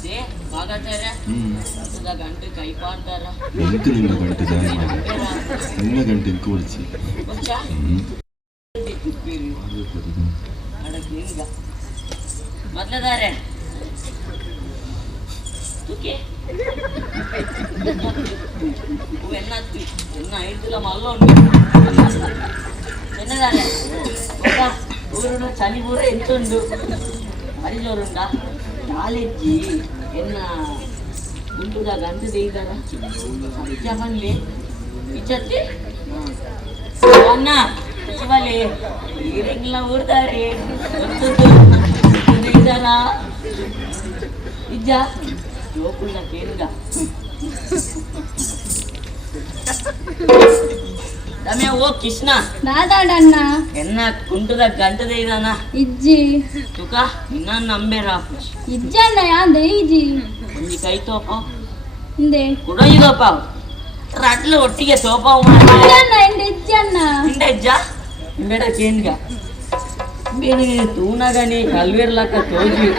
ದೇ ಬಾಗತಾರ ತುದ ಗಂಟೆ ಕೈ ಪಾಡ್ತಾರ ಎಂಕು ನಿನ್ನ ಗಂಟೆ ಜಾರಿ ನಿನ್ನ ಗಂಟೆ ಎಂಕು ಉಳಿಸಿ ಗೊತ್ತಾ ಅಡಕ್ಕೆ ಮೊದಲದಾರೆ ತುಕೆ ಎನ್ನತ್ತು ಎನ್ನ ಐದುಲ ಮಲ್ಲ ಉಂಟು ಎನ್ನದಾರೆ ಊರುಡು ಚಳಿ ಪೂರ ಎಂತುಂಡು ಹರಿಜೋರುಂಡ ನಾಲೆಜ್ಜಿ ಎನ್ನ ಉಂಟುದ ಗಂಟು ದೇಯ್ದಾರ ಇಚ್ಚ ಬನ್ಲಿ ಇಚ್ಚತ್ತಿ ಅನ್ನ ಇವಲೆ ಈರೆಂಗ್ಲ ಊರ್ದಾರೆ ದೇಯ್ದಾರ ಇಜ್ಜ ಜೋಕುಳ್ಳ ಕೇಂದ್ರ ರಮ್ಯ ಓ ಕೃಷ್ಣ ನಾದಾಡಣ್ಣ ಎನ್ನ ಕುಂಟದ ಗಂಟದ ಇದಾನ ಇಜ್ಜಿ ತುಕ ಇನ್ನ ನಂಬೇರ ಇಜ್ಜಣ್ಣ ಯಾಂದೆ ಈಜಿ ಒಂಜಿ ಕೈ ತೋಪ ಹಿಂದೆ ಕುಡೊಂಜಿ ತೋಪ ರಟ್ಲು ಒಟ್ಟಿಗೆ ತೋಪ ಇಜ್ಜಣ್ಣ ಎಂಡೆ ಇಜ್ಜಣ್ಣ ಹಿಂದೆ ಇಜ್ಜ ಬೇಡ ಕೇಂದ್ರ ಬೇಡ ತೂನಗನೆ ಕಲ್ವೇರ್ಲಕ್ಕ ತೋಜಿ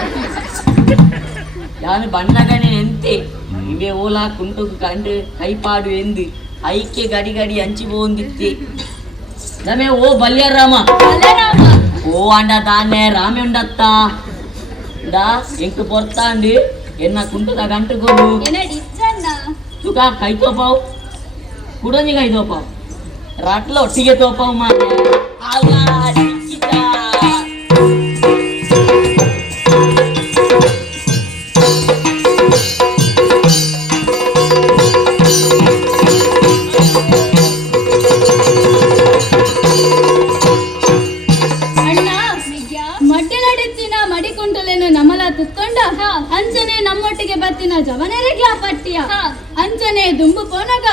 ಯಾನು ಬಣ್ಣಗನೆ ಎಂತೆ ಇವೆ ಓಲಾ ಕುಂಟು ಕಂಡು ಕೈಪಾಡು ಎಂದು ಐಕ್ಯ ಗಡಿ ಗಡಿ ಹಂಚಿ ಹೋಂದಿತ್ತಿ ರಮೆ ಓ ಬಲ್ಯರಾಮ ಬಲರಾಮ ಓ ಅಂಡ ದಾನೆ ರಾಮೆ ಉಂಡತ್ತ దా ఎంకు పొర్తాండి ఎన్న కుంటుదా గంటకోను ಏನಡಿ ಇಜ್ಜಣ್ಣ ತುಕ ಕೈ ತೋಪಾವು ಕುಡೋನಿ ಕೈ ತೋಪಾವು ರಾಟ್ಲ ಒಟ್ಟಿಗೆ ತೋಪಾವು ಮಾರೆ ಆಗ ಸಿಕ್ಕಿದ ಅಣ್ಣ ಮಡ್ಡಿಲಡಿತ್ತಿನ ಮಡಿಕೊಂಡಲೇನು ನಮಲ ತುತ್ಕೊಂಡ ಅಂಚನೆ ನಮ್ಮೊಟ್ಟಿಗೆ ಬತ್ತಿನ ಜವನೆರೆಗ್ಲಾ ಪಟ್ಟಿಯ ಅಂಚನೆ ದುಂಬು ಪೋನಗ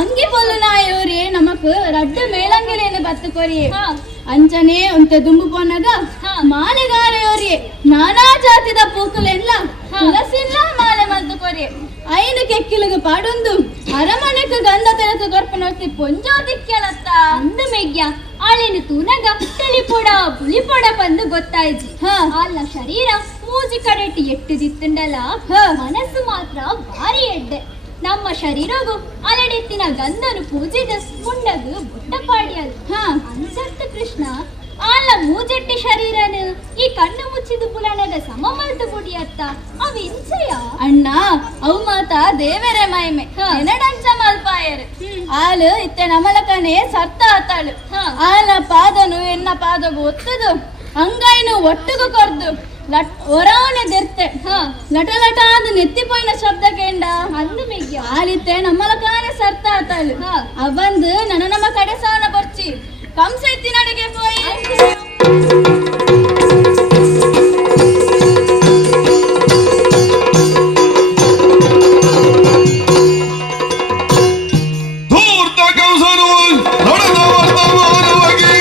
ಅಂಗಿ ಪೊಲ್ಲುನಾಯೋರಿ ನಮಕ್ ರಡ್ಡು ಮೇಳಂಗಿಲೇನು ಬತ್ತು ಕೊರಿಯೆ ಅಂಚನೆ ಒಂತೆ ದುಂಬು ಪೋನಗ ಮಾಲೆಗಾರೆಯೋರಿ ನಾನಾ ಜಾತಿದ ಪೂಕುಲೆಲ್ಲ ತುಳಸಿಲ್ಲ ಮಾಲೆ ಮದ್ದು ಕೊರಿಯೆ ಐನು ಕೆಕ್ಕಿಲುಗು ಪಾಡೊಂದು ಅರಮನೆಗೆ ಗಂಧ ತೆರಸು ಕೊರ್ಪನೊತ್ತಿ ಪೊಂಜೋ ದಿಕ್ಕೆಳತ್ತ ಅಂದು ಮೆಗ್ಯ ಆಳಿನ ತೂನಗ ತಿಳಿಪೊಡ ಪುಲಿಪೊಡ ಬಂದು ಗೊತ್ತಾಯ್ತು ಅಲ್ಲ ಶರೀರ ಮೂಜಿ ಕಡೆಟ್ಟು ಎಟ್ಟುದಿತ್ತುಂಡಲ ಮನಸ್ಸು ಮಾತ್ರ ಭಾರಿ ಎಡ್ಡೆ ನಮ್ಮ ಶರೀರಗೂ ಅಲಡೆತ್ತಿನ ಗಂಧನು ಪೂಜಿದ ಮುಂಡಗು ಬುಟ್ಟ ಪಾಡಿಯದು ಅನ್ಸತ್ತು ಕೃಷ್ಣ ಆಳ ಅಲ್ಲ ಮೂಜೆಟ್ಟಿ ಶರೀರನು ಈ ಕಣ್ಣು ಮುಚ್ಚಿದ ಪುಲಾಣದ ಸಮಮಲ್ತ ಬುಡಿಯತ್ತ ಅವು ಇಂಚಯ ಅಣ್ಣ ಅವು ಮಾತ ದೇವರೇ ಮೈಮೆ ಎನಡಂಚ ಮಲ್ಪಾಯರು ಆಳು ಇತ್ತೆ ನಮಲಕನೆ ಸತ್ತ ಆತಾಳು ಆಲ ಪಾದನು ಎನ್ನ ಪಾದಗು ಒತ್ತದು ಅಂಗೈನು ಒಟ್ಟುಗು ಕೊರ್ದು ಒರವನೆ ದೆರ್ತೆ ಲಟ ಲಟ ಅದು ನೆತ್ತಿಪೋಯಿನ ಶಬ್ದ ಕೇಂಡ ಅಂದು ಮಿಗ್ಯ ಆಲಿತ್ತೆ ನಮ್ಮಲಕಾನೆ ಸರ್ತ ಆತಾಳು ಅವಂದು ನನ್ನ ನಮ್ಮ ಕಡೆ ಸಾವನ ಬರ್ಚಿ ಕಂಸ ಎತ್ತಿ ನಡಿಗೆ ಪೋಯಿ ಧೂರ್ತ ಕಂಸನು ನಡೆದ ವರ್ತಮಾನವಾಗಿ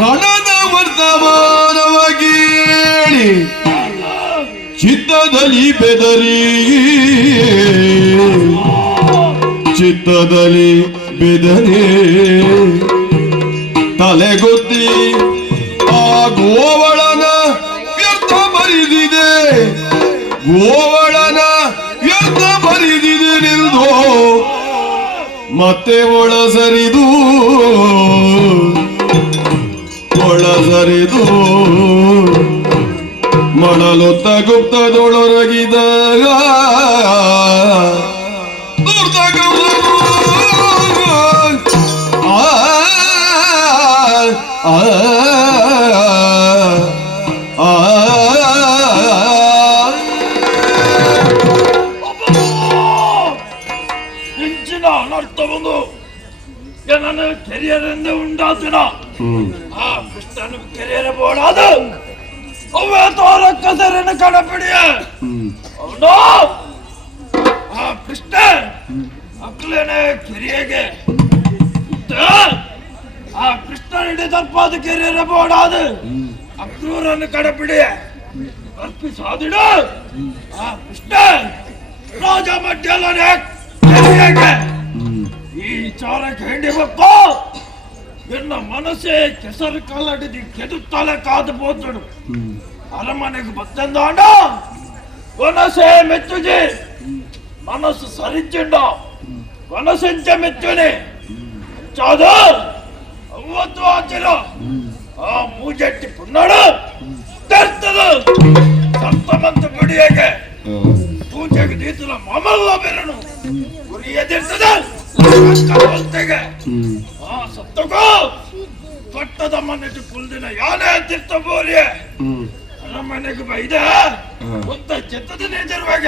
ರಣದ ವರ್ತಮಾನವಾಗಿ ಚಿತ್ತದಲ್ಲಿ ಬೆದರಿ ಚಿತ್ತದಲ್ಲಿ ಬೆದರಿ ತಲೆಗೊತ್ತಿ ಆ ಗೋವಳನ ವ್ಯರ್ಥ ಬರಿದಿದೆ ಗೋವಳನ ವ್ಯರ್ಥ ಬರಿದಿದೆ ನಿಲ್ದು ಮತ್ತೆ ಒಳಸರಿದು ಮಣಲೊತ್ತ ಗುಪ್ತದೊಳರಗಿದಾಗ ಇಂಚಿನ ಅನರ್ಥವನ್ನು ನನ್ನ ಕೆರಿಯರಿಂದ ಉಂಟಾತಿನ ಆ ಕೃಷ್ಣನ ಕೆರಿಯರ ಬೋಡಾದ ಅವೇ ತೋರ ಕಸರನ್ನು ಕಡಪಿಡಿಯ ಅವನು ಆ ಕೃಷ್ಣ ಅಕ್ಲೇನೆ ಕೆರಿಯಗೆ ಆ ಕೃಷ್ಣ ಹಿಡಿದರ್ಪಾದ ಕೆರಿಯರ ಬೋಡಾದ ಅಕ್ರೂರನ್ನು ಕಡಪಿಡಿಯ ಅರ್ಪಿಸಾದಿಡ ಆ ಕೃಷ್ಣ ರಾಜ ಮಧ್ಯಲ್ಲನೆ ಕೆರಿಯಗೆ ಈ ಚಾರಕ್ಕೆ ಹಿಡಿಬೇಕು ಎನ್ನ ಮನಸ್ಸೇ ಕೆಸರು ಕಲ್ಲಡಿದಿ ಕೆದುತ್ತಲೆ ಕಾದು పోతుడు అరమನೆకు బతందాడ వనసే మెచ్చుజి మనసు సరించిండ వనసించ మెచ్చుని చాదు అవత్తు ఆచిర ఆ ಮೂಜೆಟ್ಟಿ ಪುನ್ನಡು ತರ್ತದು ಸಪ್ತಮಂತ ಬಡಿಯಗೆ ಪೂಜೆಗೆ ದೀತಲ ಮಾಮಲ್ಲ ಬೆರನು ಗುರಿ ಎದಿರ್ತದ ಕಲ್ತೆಗೆ ಆ ಸತ್ತಗೋ ಕಟ್ಟದ ಮನೆಗೆ ಕುಲ್ದಿನ ಯಾನೇ ತಿರ್ತ ಬೋರಿಯೆ ಅರಮನೆಗೆ ಬೈದೆ ಒಂದ ಚೆತ್ತದ ನೇಜರ್ವಾಗ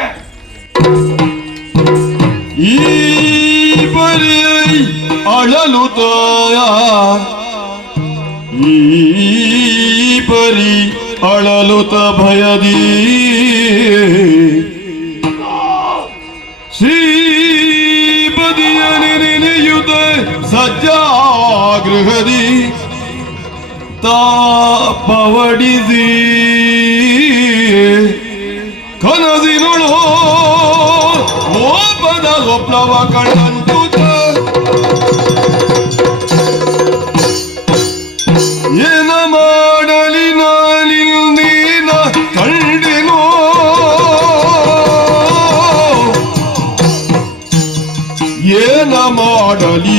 ಈ ಬರಿ ಅಳಲುತ್ತಾಯ ಈ ಬರಿ ಅಳಲುತ ಭಯದಿ ಶ್ರೀಪದಿಯ ನೆನೆಯುತ ಸಜ್ಜಾಗೃಹದಿ ತಾಪವಡಿಸಿ ಕನಸಿನೊಳು ಓಪದ ಸ್ವಪ್ನವ ಕಣ್ಣಂತುತ ಏನ ಮಾಡಲಿ ನಾನಿಂದೀನ ಕಂಡೆನೋ ಏನ ಮಾಡಲಿ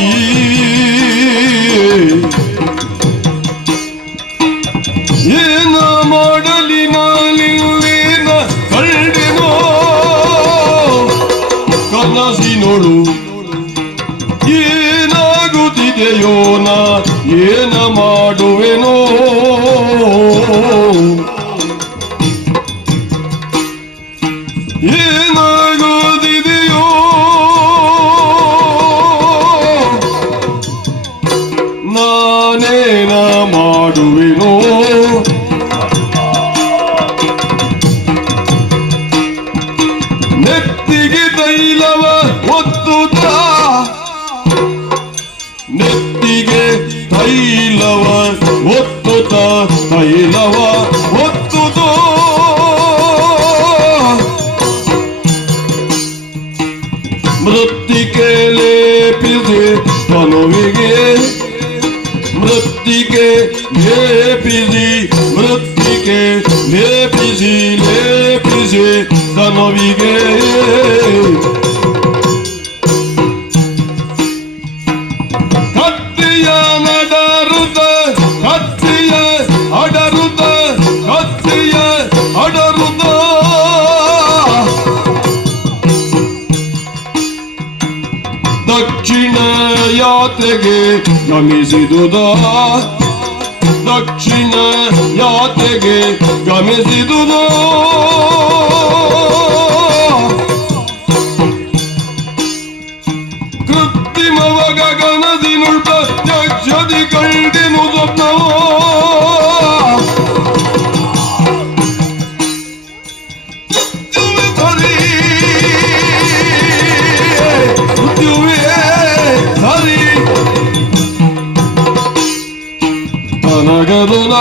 ಏನ ಮಾಡಲಿ ನಾನಿಂದೀನ ಕಂಡೆನೋ ಕನಸಿನೊಳು ಏನಾಗುತ್ತಿದೆಯೋ ನಾ ಏನ ಮಾಡುವೆನೋ ಏನಾಗುತ್ತಿದೆಯೋ ನಾನೇನ ಮಾಡುವೆನೋ ನೆತ್ತಿಗೆ ತೈಲವ ಒತ್ತುತ್ತ ನೆತ್ತಿಗೆ ತೈಲವ ಒತ್ತುತ್ತ ತೈಲವ ಒತ್ತುತ್ತೋ ಮೃತ್ತಿಗೆ ಲೇಪಿಸಿ ತನುವಿಗೆ ಮೃತ್ತಿಗೆ ಲೇಪಿಸಿ ಮೃತ್ತಿಗೆ ಲೇಪಿಸಿ ಲೇಪಿಸಿ ತನುವಿಗೆ ಕತ್ತಿಯ ಗಮಿಸಿದುದ ದಕ್ಷಿಣ ಯಾತ್ರೆಗೆ ಗಮಿಸಿದುದ ಕೃತ್ರಿಮವ ಗಗನದಿನುಳ್ಳ ಪ್ರತ್ಯಕ್ಷದಿ ಕಂಡಿನು ಸ್ವಪ್ನವೋ ನಗರುನ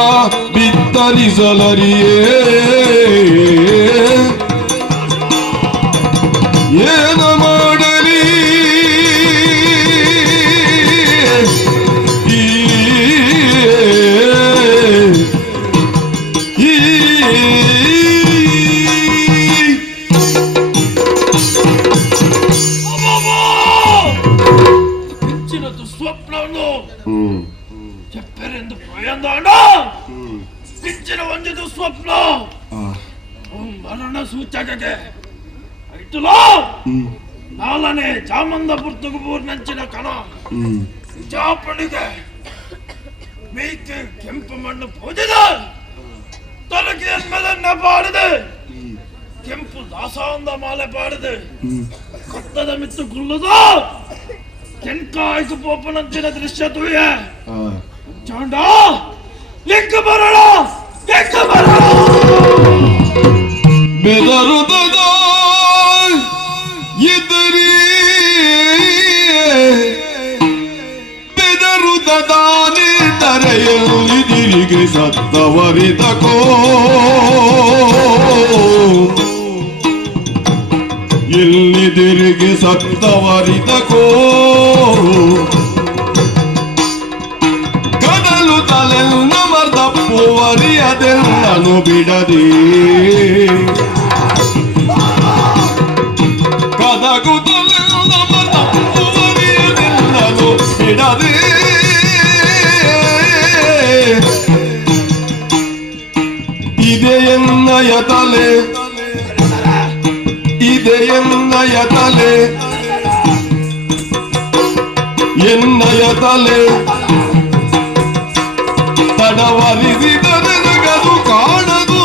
ಬಿತ್ತರಿಸಲರಿಯೇ ಏನ ಮಾಡಲಿ ಹೆಚ್ಚಿನದು ಸ್ವಪ್ನವನ್ನು చెప్పారెందు పోయిందాడ పింఛన వంజదు స్వప్న మరణ సూచకಗೆ ಐತುಲೋ ನಾಲನೆ ಚಾಮಂದ ಪುರ್ತುಗೂರ್ ನಂಚಿನ ಕಣ ಜಾಪಣಿಗೆ ಮೇಕೆ ಕೆಂಪು ಮಣ್ಣು ಪೂಜಿದ ತನಗೆ ಎನ್ಮೆದನ್ನ ಪಾಡಿದೆ ಕೆಂಪು ದಾಸಾಂದ ಮಾಲೆ ಪಾಡಿದೆ ಕತ್ತದ ಮಿತ್ತು ಗುಲ್ಲುದ ಕೆಂಕಾಯ್ಕು ಪೋಪನಂಚಿನ ದೃಶ್ಯ ತುಯ್ಯ ಚಾಂಡ ಲೆಕ್ಕ ಬರೋಣ ಬೆದರುದ ಎದುರಿ ಬೆದರುದಾನೆ ತರೆಯಲ್ಲಿದಿರಿಗೆ ಸತ್ತವರಿದಕೋ ಎಲ್ಲಿದಿರಿಗೆ ಸತ್ತವರಿದಕೋ ಕಡಲು ತಲೆಲ್ಲ ಮರ್ದಪ್ಪುವರಿಯದೆಲ್ಲನು ಬಿಡದೆ ಕದಗು ತಲೆಲ್ಲ ಮರ್ದಪ್ಪುವರಿಯದೆಲ್ಲನು ಬಿಡದೆ ಇದೆಯನ್ನಯ ತಲೆ ಇದೆಯನ್ನಯ ತಲೆ ಎನ್ನಯ ತಲೆ ತಡವರಿಸಿದರೆ ನಗದು ಕಾಣದು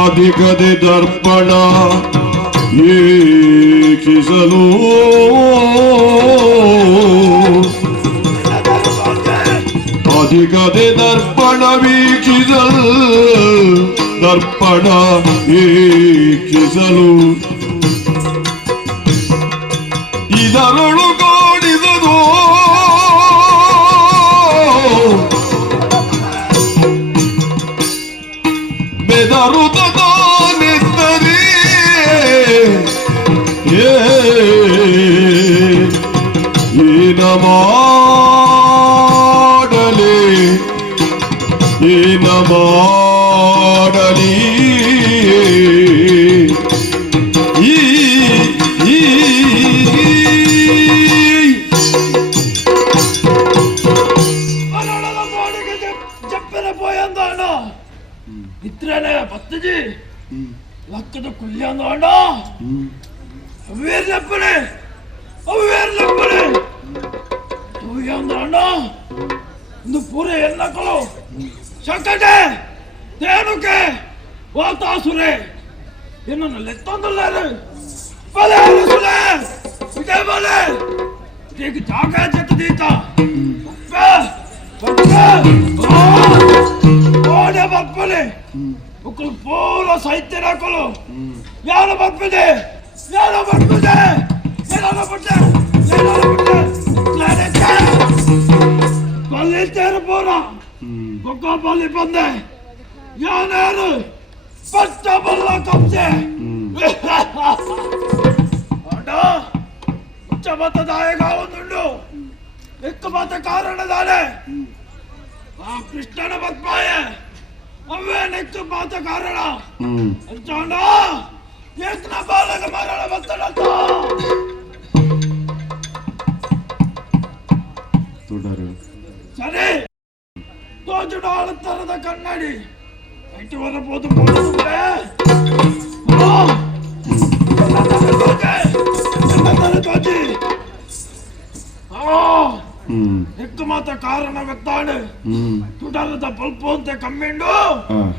ಅಧಿಕದೆ ದರ್ಪಣ ಏಕಿಸಲು ಅಧಿಕದೆ ದರ್ಪಣ ವೀಕ್ಷಿಸಲು ದರ್ಪಣ ಏಕಿಸಲು ಇದರೊಳಗೋಡಿಸದು ಬೆದರುತ್ತಾನೆತ್ತರಿ ಏನ ಮಾಡಲಿ ಏನ ಮಾಡಲಿ చెప్పిన పోయిందాడ ఇత్రనే పత్తజి లక్కద కుల్యాందాడ వేర్లెప్పనే వేర్లెప్పనే పోయిందాడ ಇಂದು ಪೂರೆ ಎನ್ನಕಲು ಶಕಟೆ ತೇನುಕೆ ವಾತಾಸುರೆ ಏನನ್ನು ಲೆತ್ತೊಂದಲ್ಲಾರೆ ಬಲೆ ಸುಲೆ ಇದೇ ಬಲೆ ಇದಕ್ಕೆ ಜಾಗ ಜತ್ತದೀತ ಓಡೆ ಬಪ್ಪಲೆ ಮಕ್ಕಳು ಪೂರ ಸಾಹಿತ್ಯ ಹಾಕಲು ಯಾರು ಬಪ್ಪಿದೆ ಯಾರು ಬಪ್ಪಿದೆ ಏನಾರ ಬಿಟ್ಟೆ ಏನಾರ ಬಿಟ್ಟೆ ಬಲ್ಲಿದ್ದೇರು ಪೂರ ಬೊಕ್ಕ ಬಲ್ಲಿ ಬಂದೆ ಯಾರು ಪಚ್ಚ ಬಲ್ಲ ಕಬ್ಜೆ ಉಚ್ಚಬತ್ತದಾಯಗಾವುದುಂಡು ಎಕ್ಕಬತ್ತ ಕಾರಣದಾನೆ ಆ ಕೃಷ್ಣನ ಬದ್ಮಾಯ ಅವೇ ನೆಕ್ಕು ಬಾತ ಕಾರಣ ಅಂಚಾಂಡ ಏಕನ ಬಾಲಕ ಮರಣ ಬತ್ತಡತ್ತ ಸರಿ ತೋಜುಡ ಆಳುತ್ತಾರದ ಕನ್ನಡಿ ಐಟು ಬರಬಹುದು ಬೋಧುವೆ ತೋಜಿ ಹೆಕ್ಕು ಮಾತ ಕಾರಣವೆತ್ತಾണ് തുടർന്ന പൽപ്പോന്തെ കമ്മിണ്ടു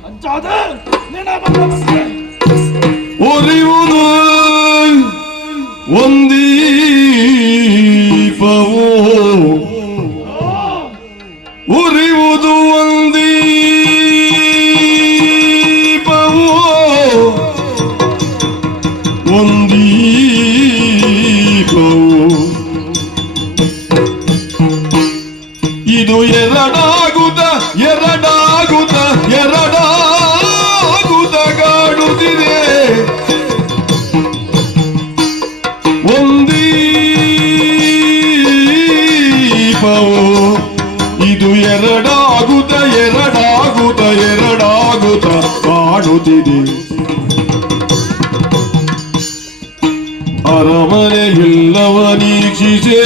അച്ചാത് നിന ಬಂದವಂತೆ ಒಲಿಯುವುದು ಒಂದೀಪವೋ ಉರಿಯುವುದು ಒಂದೀಪವೋ ಒಂದೀಪವೋ ಇದು ಎರಡಾಗುತ್ತ ಎರಡಾಗುತ್ತ ಎರಡಾಗುತ್ತ ಕಾಡುತ್ತಿದೆ ಒಂದೀಪವೋ ಇದು ಎರಡಾಗುತ್ತ ಎರಡಾಗುತ್ತ ಎರಡಾಗುತ್ತ ಕಾಡುತ್ತಿದೆ ಅರಮನೆಯಿಲ್ಲವ ನೀಕ್ಷಿಸೆ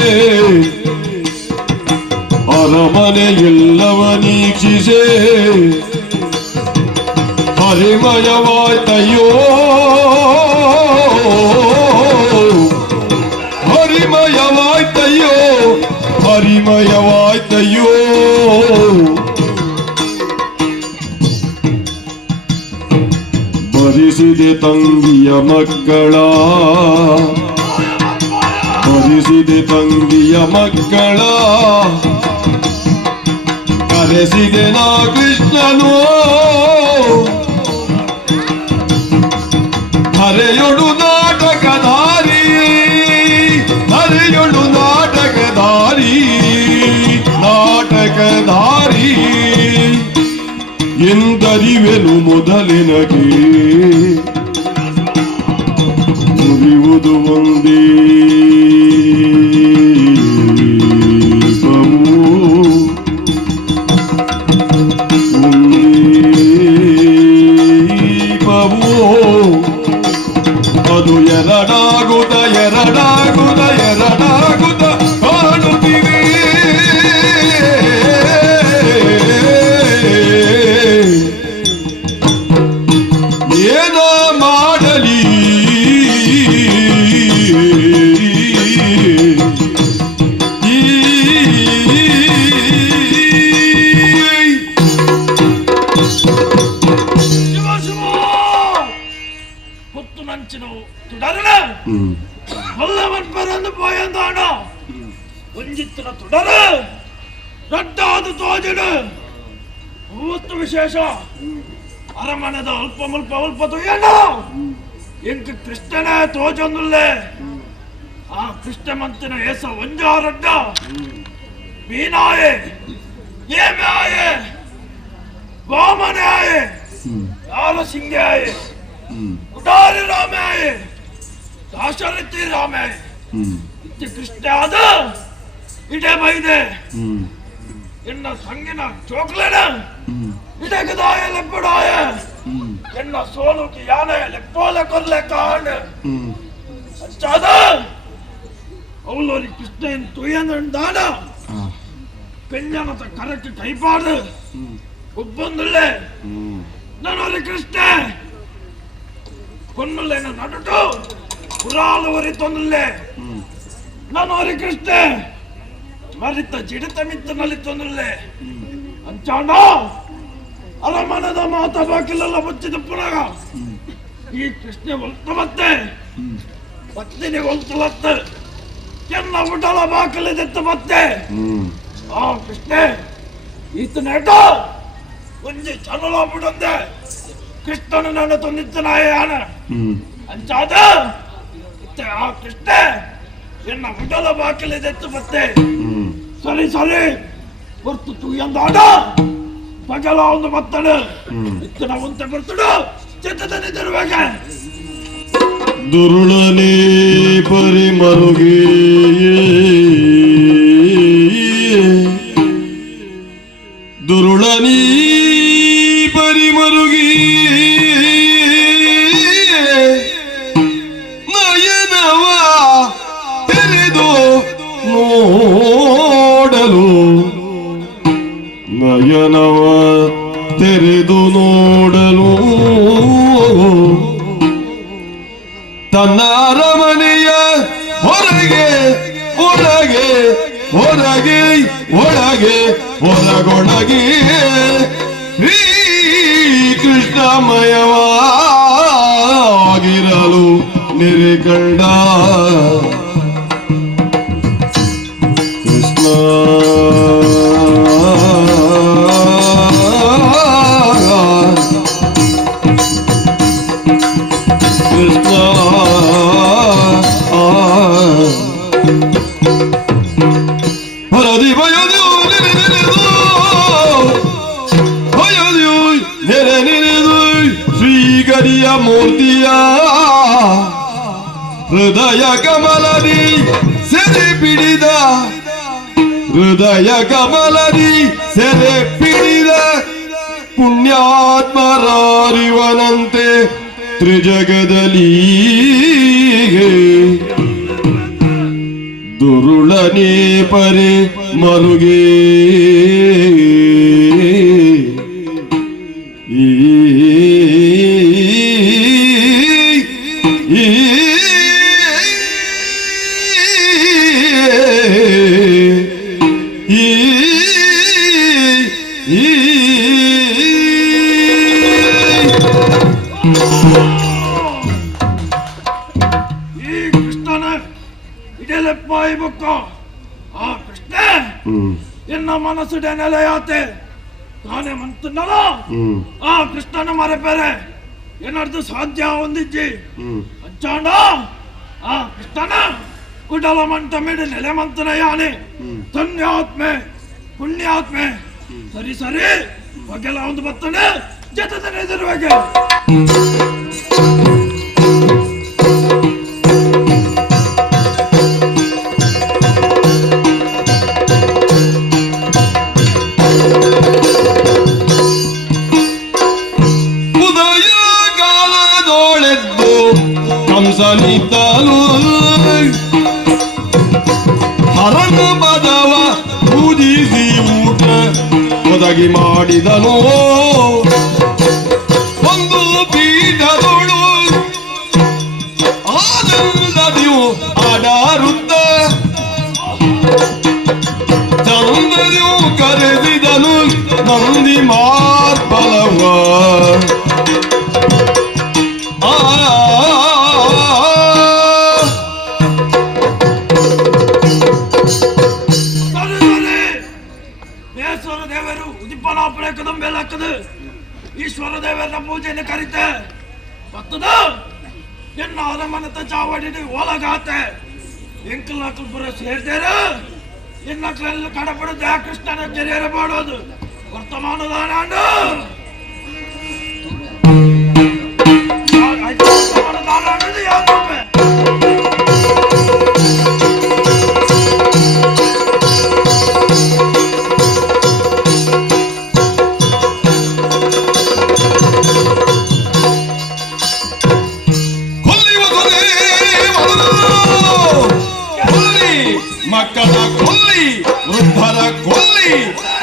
ಅರಮನೆಯಿಲ್ಲವ ನೀಕ್ಷಿಸೆ ಹರಿಮಯವಾಯ್ತಯ್ಯೋ ಹರಿಮಯವಾಯ್ತಯ್ಯೋ ಹರಿಮಯವಾಯ್ತಯ್ಯೋ ಭರಿಸಿದೆ ತಂಗಿಯ ಮಕ್ಕಳ ಭರಿಸಿದೆ ತಂಗಿಯ ಮಕ್ಕಳ ಕರೆಸಿದೆ ನಾ ಕೃಷ್ಣನು ಹರೆಯೊಡು ನಾಟಕಧಾರಿ ಹರೆಯೊಡು ನಾಟಕಧಾರಿ ನಾಟಕಧಾರಿ ಎಂದರಿವೆನು ಮೊದಲಿನಗೆ ಮುರಿಯುವುದು ಒಂದೇ ಅದು ಎರಡಾಗುತ್ತ ಎರಡಾಗುತ್ತ ಎರಡಾಗುತ್ತ ಕಾಣುತ್ತಿವೆ ಏನ ಮಾಡಲಿ തുടരണ വല്ലവൻ പറന്നു പോയെന്താണ് ഒഞ്ചിത്ര തുടര് രണ്ടാത് തോജട് മൂത്ത് വിശേഷ അരമനದ ಅಲ್ಪ ತುಯ್ಯಣ್ಣ ಎಂಕ್ ಕೃಷ್ಣನೇ ತೋಜೊಂದುಲ್ಲೆ ಆ ಕೃಷ್ಣ ಮಂತಿನ ಏಸ ಒಂಜಾರಡ್ಡ ಮೀನಾಯೆ ಏಮಾಯೆ ಗೋಮನೆ ಆಯೆ ಯಾರ ಸಿಂಗೆ ಆಯೆ ಉಡಾರಿ ರಾಮೆ ಆಯೆ ದಾಶರಥಿ ರಾಮೆ ಇತ್ತಿ ಕೃಷ್ಣ ಆದ ಇಡೆ ಬೈದೆ ಎನ್ನ ಸಂಗಿನ ಚೋಕ್ಲೇನ ಇಡಗದಾಯ ಲೆಪ್ಪಡಾಯ ಎನ್ನ ಸೋಲುಕಿ ಯಾನೆ ಲೆಪ್ಪೋಲೆ ಕೊರ್ಲೆ ಕಾಂಡ ಅಚ್ಚಾದ ಅವಳೊರಿ ಕೃಷ್ಣನ್ ತುಯ್ಯಂದಾನ പെഞ്ഞണത്തെ കരക്ക് കൈപ്പാട് ഉപ്പൊന്നില്ലേ ഞാനൊരു കൃഷ്ണ കൊന്നില്ലേ നടുട്ടു പുറാള് ഒരിത്തൊന്നില്ലേ ഞാനൊരു കൃഷ്ണ മരിത്ത ജിടുത്ത മിത്ത നലിത്തൊന്നില്ലേ ಅಂಚಾಂಡ ಅರಮನದ ಮಾತ ಬಾಕಿಲೆಲ್ಲ ಮುಚ್ಚಿದ ಪುನಗ ಈ ಕೃಷ್ಣ ಒಲ್ತು ಮತ್ತೆ ಪತ್ನಿಗೆ ಒಲ್ತಲತ್ತೆ ಎನ್ನ ಉಡಲ ಬಾಕಿಲಿದೆತ್ತು ಮತ್ತೆ ಆ ಕೃಷ್ಣ ಈತನೇಟ ಒಂಜಿ ಚನಲ ಬಿಡಂದೆ ಕೃಷ್ಣನು ನನ್ನ ತಂದಿತ್ತನಾಯ ಅಂಚಾದ ಇತ್ತೆ ಆ ಕೃಷ್ಣ ಎನ್ನ ಉಡಲ ಬಾಕಿಲಿದೆತ್ತು ಮತ್ತೆ ಸರಿ ಸರಿ ಹೊರ್ತು ತುಯ್ಯಂದಾಡ ಪಗಲ ಒಂದು ಮತ್ತಡು ಇತ್ತು ನಾವಂತೆ ಬರ್ತಡು ಚಿತ್ತದಲ್ಲಿ ತರುವಾಗ ದುರುಳನೇ ಪರಿಮರುಗೆ ದುರುಳನೇ ಪರಿಮರುಗಿ ನಯನವ ತೆರೆದು ನೋಡಲು ನಯನವ ತೆರೆದು ನೋಡಲು ತನ್ನ ಅರಮನೆಯ ಹೊರಗೆ ಒಳಗೆ ಹೊರಗೊಳಗೆ ಶ್ರೀ ಕೃಷ್ಣಮಯವಾಗಿರಲು ನೆರೆಕಂಡ ಕೃಷ್ಣ ಕೃಷ್ಣ ಹೊರದಿ ಬಯದು ನೆರೆ ನೆನೆದು ಶ್ರೀಗರಿಯ ಮೂರ್ತಿಯ ಹೃದಯ ಕಮಲದಿ ಸೆರೆ ಪಿಡಿದ ಹೃದಯ ಕಮಲದಿ ಸೆರೆ ಪಿಡಿದ ಪುಣ್ಯಾತ್ಮರಾರಿವನಂತೆ ತ್ರಿಜಗದಲ್ಲಿ ದುರುಳನೇ ಪರೆ ಮರುಗೆ ಈ ಕೃಷ್ಣನ ಇಡಲೆಪ್ಪ ಈ ಬುಕ್ಕ ಆ ಕೃಷ್ಣ ಎನ್ನ ಮನಸ್ಸುಡೆ ನೆಲೆಯಾತೆ ತಾನೇ ಮಂತನಲ್ಲ ಆ ಕೃಷ್ಣನ ಮರೆಪೇರೆ ಏನರ್ದು ಸಾಧ್ಯ ಹೊಂದಿಜ್ಜಿ ಅಜ್ಜಾಂಡ ಆ ಕೃಷ್ಣನ ಕುಡಲ ಮಂಟ ಮೇಲೆ ನೆಲೆ ಮಂತನ ಯಾನೆ ಧನ್ಯಾತ್ಮೆ ಪುಣ್ಯಾತ್ಮೆ ಸರಿ ಸರಿ ಬಗೆಲ್ಲ ಒಂದು ಬತ್ತನೆ ಜೊತೆ ಎದುರುವಾಗೆ ಕಂಸನಿದ್ದನು ಹರಣ ಬದವ ಪೂಜಿಸಿ ಊಟ ಒದಗಿ ಮಾಡಿದನು ಒಂದು ಪೀಠದೊಳು ಆನಂದದಿಯು ಆಡಾರುತ್ತ ಚಂದದಿಯು ಕರೆದಿದನು ನಂದಿ ಮಾರ್ಬಲವ ದೇವರು ಉದಿಪ್ಪನಾಪುರ ಕದಂಬೆಲ್ಲ ಹಾಕದು ಈಶ್ವರ ದೇವರ ಪೂಜೆಯನ್ನು ಕರಿತೆ ಮತ್ತದ ಎನ್ನ ಅರಮನತ ಚಾವಡಿ ಒಳಗಾತೆ ಎಂಕಲ್ಪುರ ಸೇರ್ದೇರ ಎನ್ನಕ್ಲೆಲ್ಲ ಕಡಪಡದೆ ಆ ಕೃಷ್ಣನ ಜರಿಯರ ಮಾಡೋದು ವರ್ತಮಾನದ ನಾಡು ಯಾಕೆ ಮಕ್ಕಳ ಕೊಲ್ಲಿ ವೃದ್ಧರ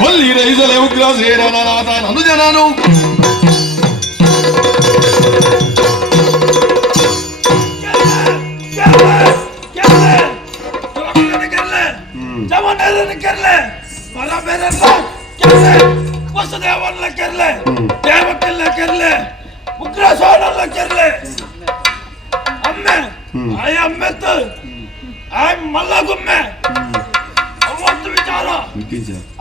ಕೊಲ್ಲಿ ರೈಸಲೆ ಉಗ್ರ ಸೇರನಾದ ನನು ಜನನು ವಸುದೇವಲ್ಲ ಕೆರ್ಲೆ ದೇವಕ್ಕೆಲ್ಲ ಕೆರ್ಲೆ ಉಗ್ರ ಸೋನಲ್ಲ ಕೆರ್ಲೆ ಅಮ್ಮೆ ಆಯ ಅಮ್ಮೆತ್ತು ಆಯ ಮಲ್ಲಗುಮ್ಮೆ ಅವತ್ತು ವಿಚಾರ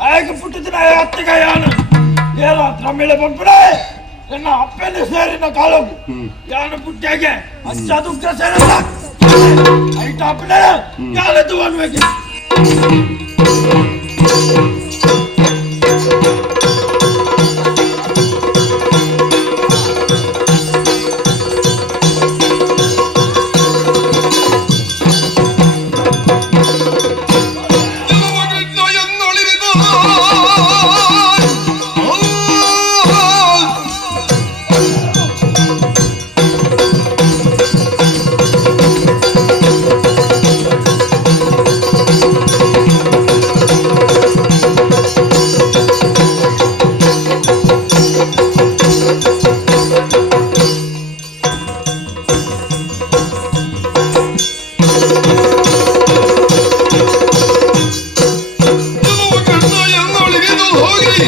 ಆಯಕ್ಕೆ ಪುಟ್ಟಿನ ಹತ್ತಿಗ ಯಾನು ಏರ ತಮಿಳ ಬಂದ್ಬಿಡೆ ಎನ್ನ ಅಪ್ಪೆಲ್ಲ ಸೇರಿನ ಕಾಲಗು ಯಾನು ಪುಟ್ಟಿಯಾಗೆ ಹಚ್ಚದು ಉಗ್ರ ಸೇರಲ್ಲ ಐಟ ಅಪ್ಪನೆ ಯಾಲದ್ದು ಅನ್ಬೇಕು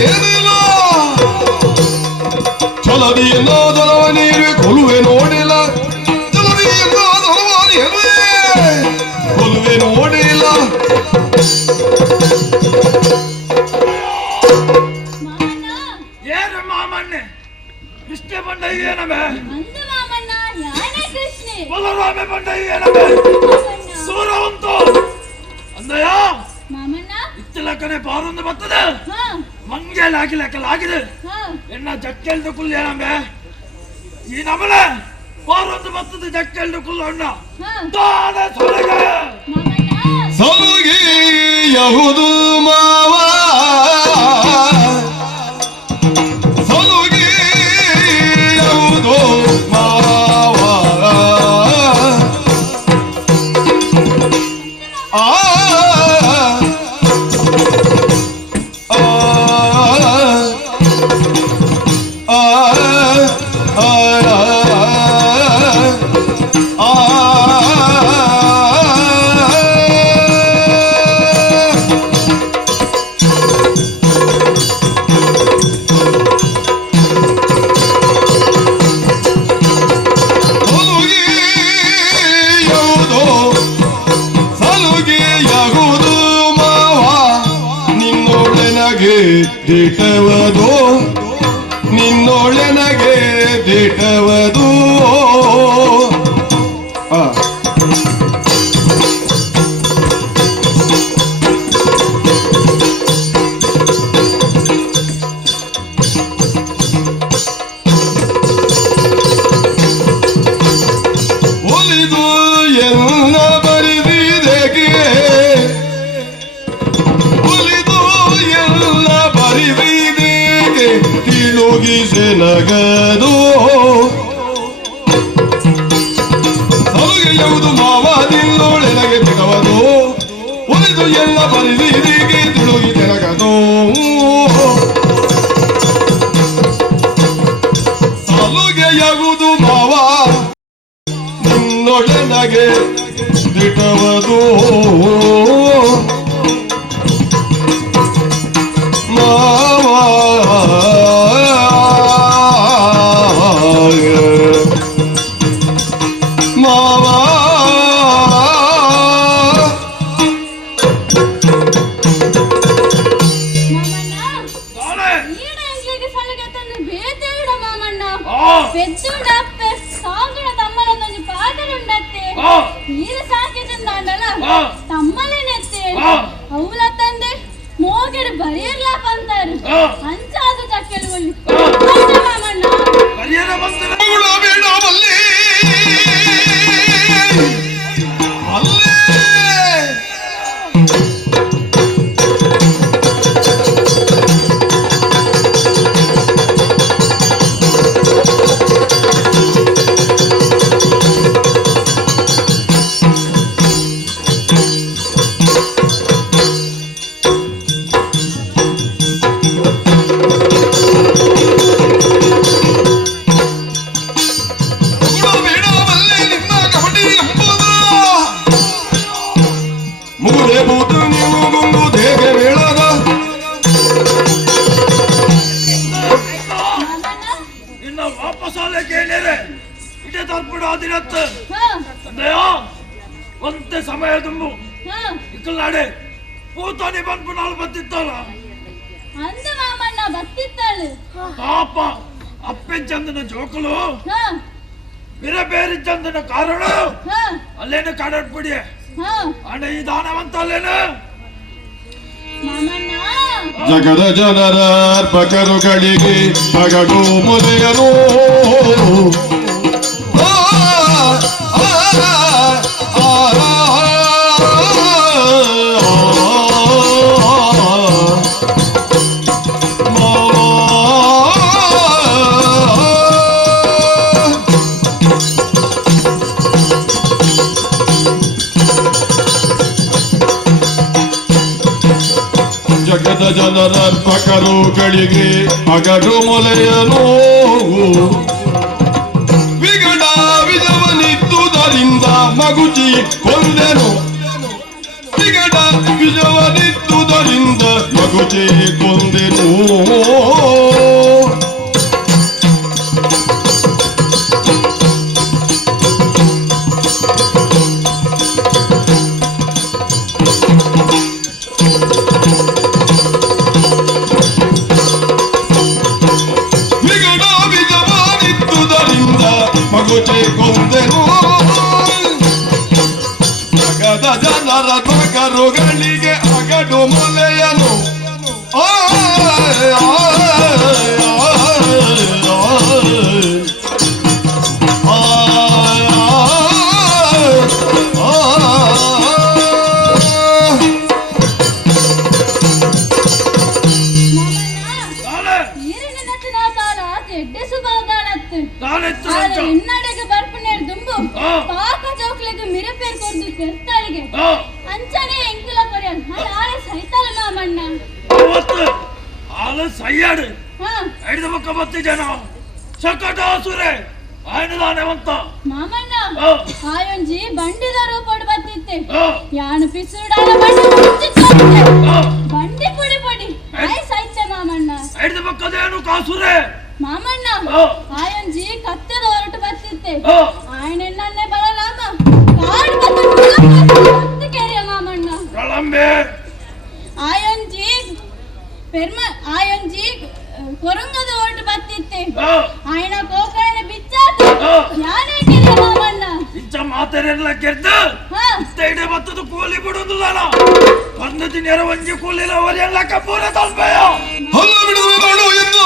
ಏನಿಲ್ಲ ಚಲದಿ ಎಲ್ಲೋದರವ ನೀರು ಕೊಲುವೆ ನೋಡಿಲ್ಲ ಚಲದಿ ಎಲ್ಲೋದರವ ನೀರು ಕೊಲುವೆ ನೋಡಿಲ್ಲ ಏನು ಮಾಮಣ್ಣೆ ಇಷ್ಟೇ ಬಂಡ ಏನವೆ ಬಲರಾಮೆ ಬಂಡ ಏನವೆ ಸೂರವಂತು ಅಂದಯ್ಯ ಇತ್ತಲಕ್ಕನೆ ಪಾರೊಂದು ಬರ್ತದೆ ಮಂಗೇಲಿ ಹಾಕಿಲೆಕ್ಕಲಾಗಿದೆ ಎನ್ನ ಜಕ್ಕೆಲ್ದು ಕುಲ್ ಏನಂಬೆ ಈ ನಮಲೆ ಪಾರೊಂದು ಬರ್ತದೆ ಜಕ್ಕೆಲ್ದು ಕುಲ್ ಅಣ್ಣ ತಾನೆ ಸೊಲಗೆ ಸಲುಗೆ ಯಹುದು ಮಾವ ಸಲುಗೆ ಯಹುದು ಮಾವ ಆ ದಿಟವದು ನಿನ್ನೊಳನಗೆ ದಿಟವದು ಒಲಿದು ಎಲ್ಲ ಬರಿದಿದೆಗೆ ತಿಳುಗಿಸೆ ನಗದು ಸಲುಗೆ ಯಾವುದು ಮಾವಾದಿಲ್ಲೊಳೆನಗೆ ತೆಗವದು ಒಲಿದು ಎಲ್ಲ ಬರಿದಿಗೆ ತಿಳುಗಿಸೆ ನಗದು ಸಲುಗೆ ಯಾವುದು ಮಾವ ನಿನ್ನೊಳೆನಗೆ ದಿಟವದು ಅವಳ ತಂದೆ ಮೋಗೆಡು ಬರೆಯರ್ಲಾಕ ಅಂತಾರೆ ಅಂಚಾದ ಚಕ್ಕೆಲು ಮಾಮಣ್ಣ ಬರಿಯರ ಬಂದರೆ ಒಂದೇ ಸಮಯ ತುಂಬು ಇಕ್ಕಲಾಡೆ ಕೂತಾನೆ ಬಂದ್ಬಿಟ್ಟು ನಾಳೆ ಬತ್ತಿತ್ತಲ್ಲ ಅಂದ ಮಾಮಣ್ಣ ಬತ್ತಿತ್ತಾಳು ಪಾಪ ಅಪ್ಪೆನ್ ಚಂದನ ಜೋಕಲು ಬೇರೆ ಬೇರೆ ಚಂದನ ಕಾರಣ ಅಲ್ಲೇನು ಕಾಡಾಡ್ಬಿಡಿ ಅಣ್ಣ ಈ ದಾನವಂತ ಅಲ್ಲೇನು ಜಗದ ಜನರ ಅರ್ಪಕರುಗಳಿಗೆ ಪಗಡು ಮೊದೆಯನು ಜಗದ ಜನರ ಅರ್ಪಕರುಗಳಿಗೆ ಪಗಡು ಮೊಲೆಯನು ವಿಗಡ ವಿಜವನಿದ್ದುದರಿಂದ ಮಗುಚಿ ಕೊಂದೆನು ವಿಗಡ ವಿಜವನಿದ್ದುದರಿಂದ ಮಗುಚಿ ಕೊಂದೆನು ಎನ್ನಡೆಗೆ ಬರ್ಪನೇರ್ ದುಂಬು ಪಾಕ ಚೌಕ್ಲೆಗೆ ಮಿರಪೇರ್ ಕೊರ್ದು ಕೆರ್ತಾಳಿಗೆ ಅಂಚನೆ ಎಂಕಿಲ ಕೊರಿಯನ್ ಹಣ ಆಳೆ ಸೈತಾಲ ಮಾಮಣ್ಣ ಅವತ್ತು ಆಳು ಸಯ್ಯಾಡು ಹಿಡಿದ ಪಕ್ಕ ಬತ್ತಿ ಜನ ಸಕಟಾಸುರೆ ಆಯ್ನದಾನೆವಂತ ಮಾಮಣ್ಣ ಆಯೊಂಜಿ ಬಂಡಿದ ರೂಪಡ್ ಬತ್ತಿತ್ತೆ ಯಾನು ಪಿಸುಡಾಲ ಬಂಡಿ ಮುಚ್ಚಿಚ್ಚೋತ್ತೆ ಬಂಡಿ ಪುಡಿ ಪುಡಿ ಆಯ್ ಸೈತೆ ಮಾಮಣ್ಣ ಹಿಡಿದ ಪಕ್ಕದೇನು ಕಾಸುರೆ ಮಾಮಣ್ಣ ಆಯೊಂಜಿ ಕತ್ತೆದ ಹೊರಟು ಬತ್ತಿತ್ತೆ ಆಯ್ನೆನ್ನೇ ಬರಲಾಮ ಕಾಡ್ ಬತ್ತ ಕೇರಿಯ ಮಾಮಣ್ಣ ಪ್ರಳಂಬೆ ಆಯೊಂಜಿ ಆಯೊಂಜಿ ಕೊರಂಗದ ಹೊರಟು ಬತ್ತಿತ್ತೆ ಆಯ್ನ ಕೋಕಳನ ಬಿಚ್ಚಾತು ಯಾನೇ ಕೇರಿಯ ಮಾಮಣ್ಣ ಇಂಚ ಮಾತೆರೆಲ್ಲ ಗೆದ್ದು ಇತ್ತೆ ಬತ್ತದು ಕೂಲಿ ಬಿಡುದು ನಾನು ಪನ್ನತಿ ನೆರ ಒಂಜಿ ಕೂಲಿಲ ಅವರೆಲ್ಲ ಕಪೂರ ತಲ್ಪೆಯ ಹಲ್ಲ ಬಿಡುವ ನೋಡು ಎಂದು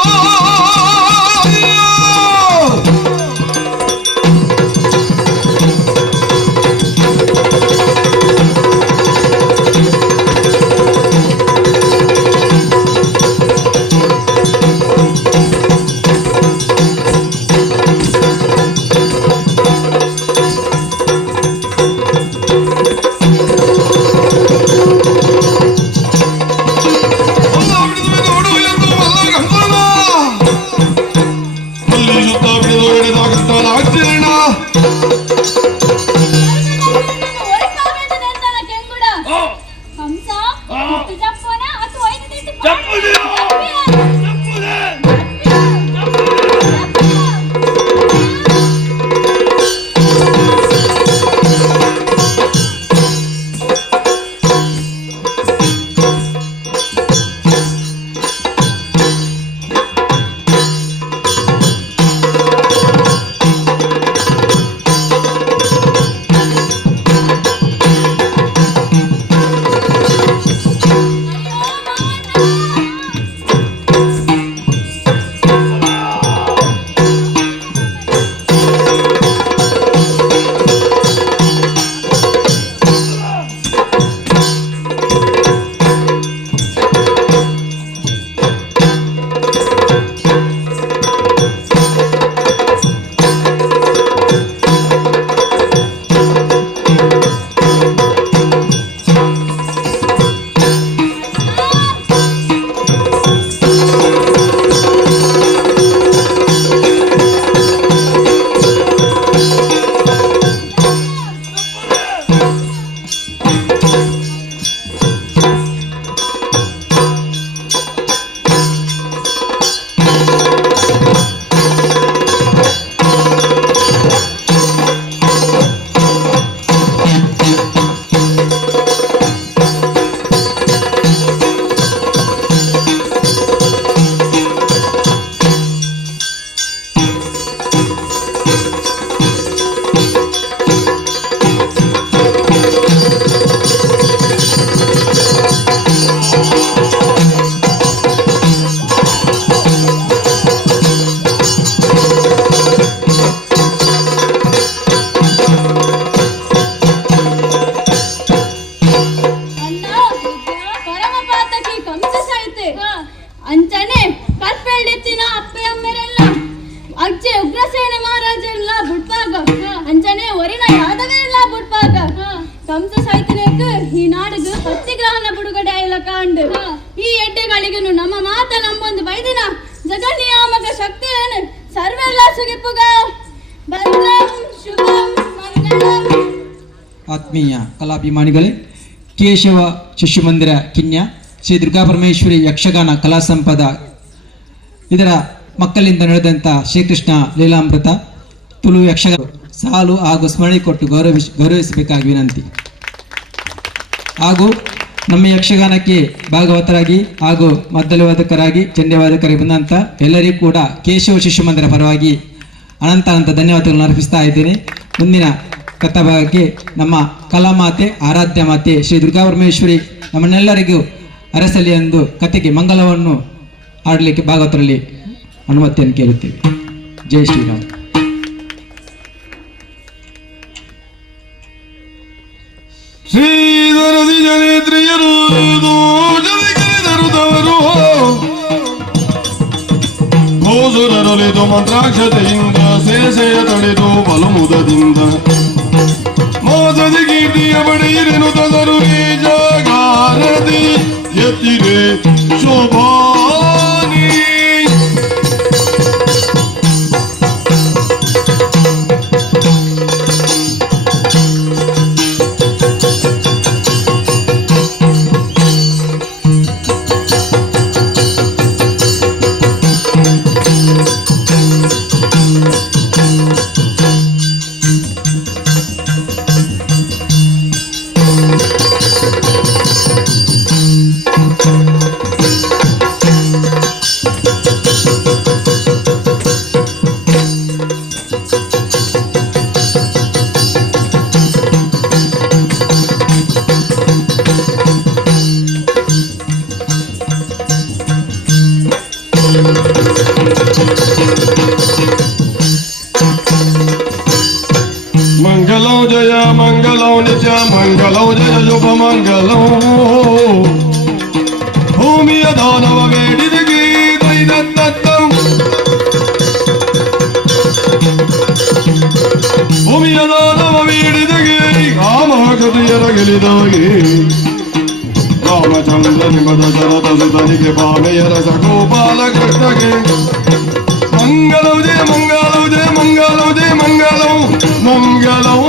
ಅಂಚನೆ ಕರ್ಪೆಲ್ಡೆತ್ತಿನ ಅಪ್ಪೆ ಅಮ್ಮೆರೆಲ್ಲ ಅಜ್ಜೆ ಉಗ್ರಸೇನೆ ಮಹಾರಾಜರೆಲ್ಲ ಬುಡ್ಪಾಗ ಅಂಚನೆ ಒರಿನ ಯಾದವರೆಲ್ಲ ಬುಡ್ಪಾಗ ಕಂಸ ಸೈತನೇಕ್ ಈ ನಾಡಿಗೆ ಪತ್ತಿಗ್ರಹಣ ಬಿಡುಗಡೆ ಆಯ್ಲ ಕಾಂಡು ಈ ಎಡ್ಡೆಗಳಿಗೂ ನಮ್ಮ ಮಾತ ನಮ್ಮೊಂದು ಬೈದಿನ ಜಗನ್ನಿಯಾಮಕ ಶಕ್ತಿಯನ್ನು ಸರ್ವೆಲ್ಲ ಸುಗಿಪ್ಪುಗ ಭದ್ರಂ ಶುಭಂ ಮಂಗಳಂ. ಆತ್ಮೀಯ ಕಲಾಭಿಮಾನಿಗಳೇ, ಕೇಶವ ಶಿಶು ಮಂದಿರ ಕಿನ್ಯ ಶ್ರೀ ದುರ್ಗಾಪರಮೇಶ್ವರಿ ಯಕ್ಷಗಾನ ಕಲಾ ಸಂಪದ ಇದರ ಮಕ್ಕಳಿಂದ ನಡೆದಂಥ ಶ್ರೀಕೃಷ್ಣ ಲೀಲಾಮೃತ ತುಳು ಯಕ್ಷಗಾನ ಸಾಲು ಹಾಗೂ ಸ್ಮರಣೆ ಕೊಟ್ಟು ಗೌರವಿಸಬೇಕಾಗಿ ವಿನಂತಿ. ಹಾಗೂ ನಮ್ಮ ಯಕ್ಷಗಾನಕ್ಕೆ ಭಾಗವತರಾಗಿ ಹಾಗೂ ಮದ್ದಲೆವಾದಕರಾಗಿ ಚಂಡೆವಾದಕರಾಗಿ ಬಂದಂಥ ಎಲ್ಲರಿಗೂ ಕೂಡ ಕೇಶವ ಶಿಶು ಮಂದಿರ ಪರವಾಗಿ ಅನಂತ ಧನ್ಯವಾದಗಳನ್ನು ಅರ್ಪಿಸ್ತಾ ಇದ್ದೇನೆ. ಮುಂದಿನ ಕಥಾಭಾಗಕ್ಕೆ ನಮ್ಮ ಕಲಾಮಾತೆ ಆರಾಧ್ಯ ಮಾತೆ ಶ್ರೀ ದುರ್ಗಾಪರಮೇಶ್ವರಿ ನಮ್ಮನ್ನೆಲ್ಲರಿಗೂ ಅರಸಲಿ ಎಂದು ಕಥೆಗೆ ಮಂಗಲವನ್ನು ಆಡಲಿಕ್ಕೆ ಭಾಗವತರಲ್ಲಿ ಅನುಮತಿಯನ್ನು ಕೇಳುತ್ತೇವೆ. ಜೈ ಶ್ರೀರಾಮ್. ಶ್ರೀಧರದಿ ಜನೇಂದ್ರಿಯರು ಗೋಸುರರೊಲಿದು ಮಂತ್ರಾಕ್ಷತೆಯಿಂದ ಸೇಸೆಯ ತಡೆದು ಬಲುಮುದದಿಂದ ಮೋಸದ ಕೀರ್ತಿಯ ಬಡೆಯಿರೆನು ತದರು ಜಾಗಾರದಿ ಎತ್ತಿರೆ ಶೋಭಾನಿ ಮಂಗಲಂ ಜಯ ಮಂಗಲಂ ನಿತ್ಯ ಮಂಗಲಂ ಜಯ ಶುಭ ಮಂಗಲಂ ಭೂಮಿಯ ದಾನವ ಬೇಡಿದಗಿ ದೈದತ್ತಂ ಭೂಮಿಯ ದಾನವ ಬೇಡಿದಗಿ ಕಾಮಹೃದಯರ ಗೆಲಿದಾಗಿ ರಾಮಚಂದ್ರ ನಿಮದ ಶರತ ಸುತನಿಗೆ ಬಾಮೆಯರ ಸಗೋಪಾಲ ಕೃಷ್ಣಗೆ ಮಂಗಲಂ ಜಯ ಮಂಗಲಂ ಜಯ ಮಂಗಲಂ ಜಯ ಮಂಗಲಂ ಮಂಗಲಂ